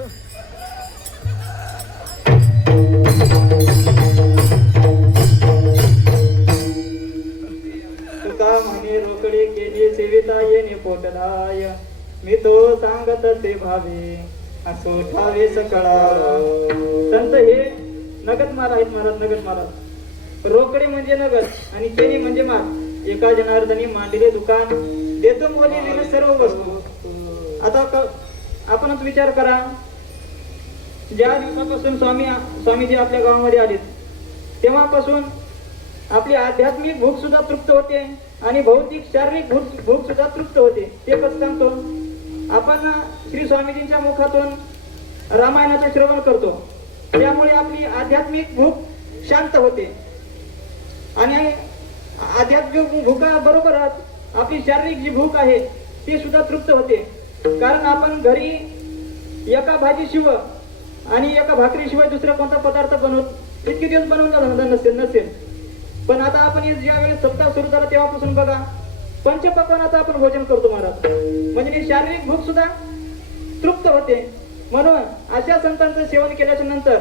तुका म्हणे रोकडी केली सेविता येणे पोटलाय मी तो सांगत ते भावे असो ठावे सकळा. संत हे नगद मार आहेत महाराज, नगद महाराज. रोकडे म्हणजे नगद आणि केली म्हणजे मार. एका जनार्दनी मांडले दुकान देतो मोली विना सर्व वस्तू. आता आपणच विचार करा, ज्या दिवसापासून स्वामीजी आपल्या गावामध्ये आलेत तेव्हापासून आपली आध्यात्मिक भूक सुद्धा तृप्त होते आणि भौतिक शारीरिक भूक सुद्धा तृप्त होते. ते कसं सांगतो आपण, श्री स्वामीजींच्या मुखातून रामायणाचे श्रवण करतो, त्यामुळे आपली आध्यात्मिक भूक शांत होते आणि आध्यात्मिक भूका बरोबरच आपली शारीरिक जी भूक आहे ती सुद्धा तृप्त होते. कारण आपण घरी एका भाजीशिवाय आणि एका भाकरीशिवाय दुसरा कोणता पदार्थ बनवत इतके दिवस बनवला नसेल. पण आता आपण ज्या वेळेस सप्ताह सुरू झाला तेव्हापासून बघा पंचपक्वानाचं आपण भोजन करतो महाराज. म्हणजे शारीरिक भूक सुद्धा तृप्त होते. म्हणून अशा संतांचं सेवन केल्याच्या नंतर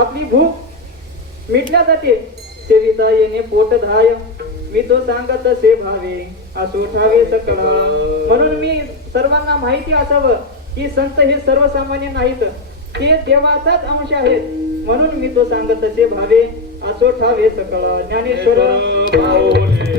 आपली भूक मिटल्या जाते. सेविता येणे पोट धाय मी तो सांगत से भावे असो ठावे सकळा. म्हणून मी सर्वांना माहिती असावं की संत हे सर्वसामान्य नाहीत, ते देवाचाच अंश आहेत. म्हणून मी तो सांगत से भावे असो ठावे सकळा. ज्ञानेश्वर माऊली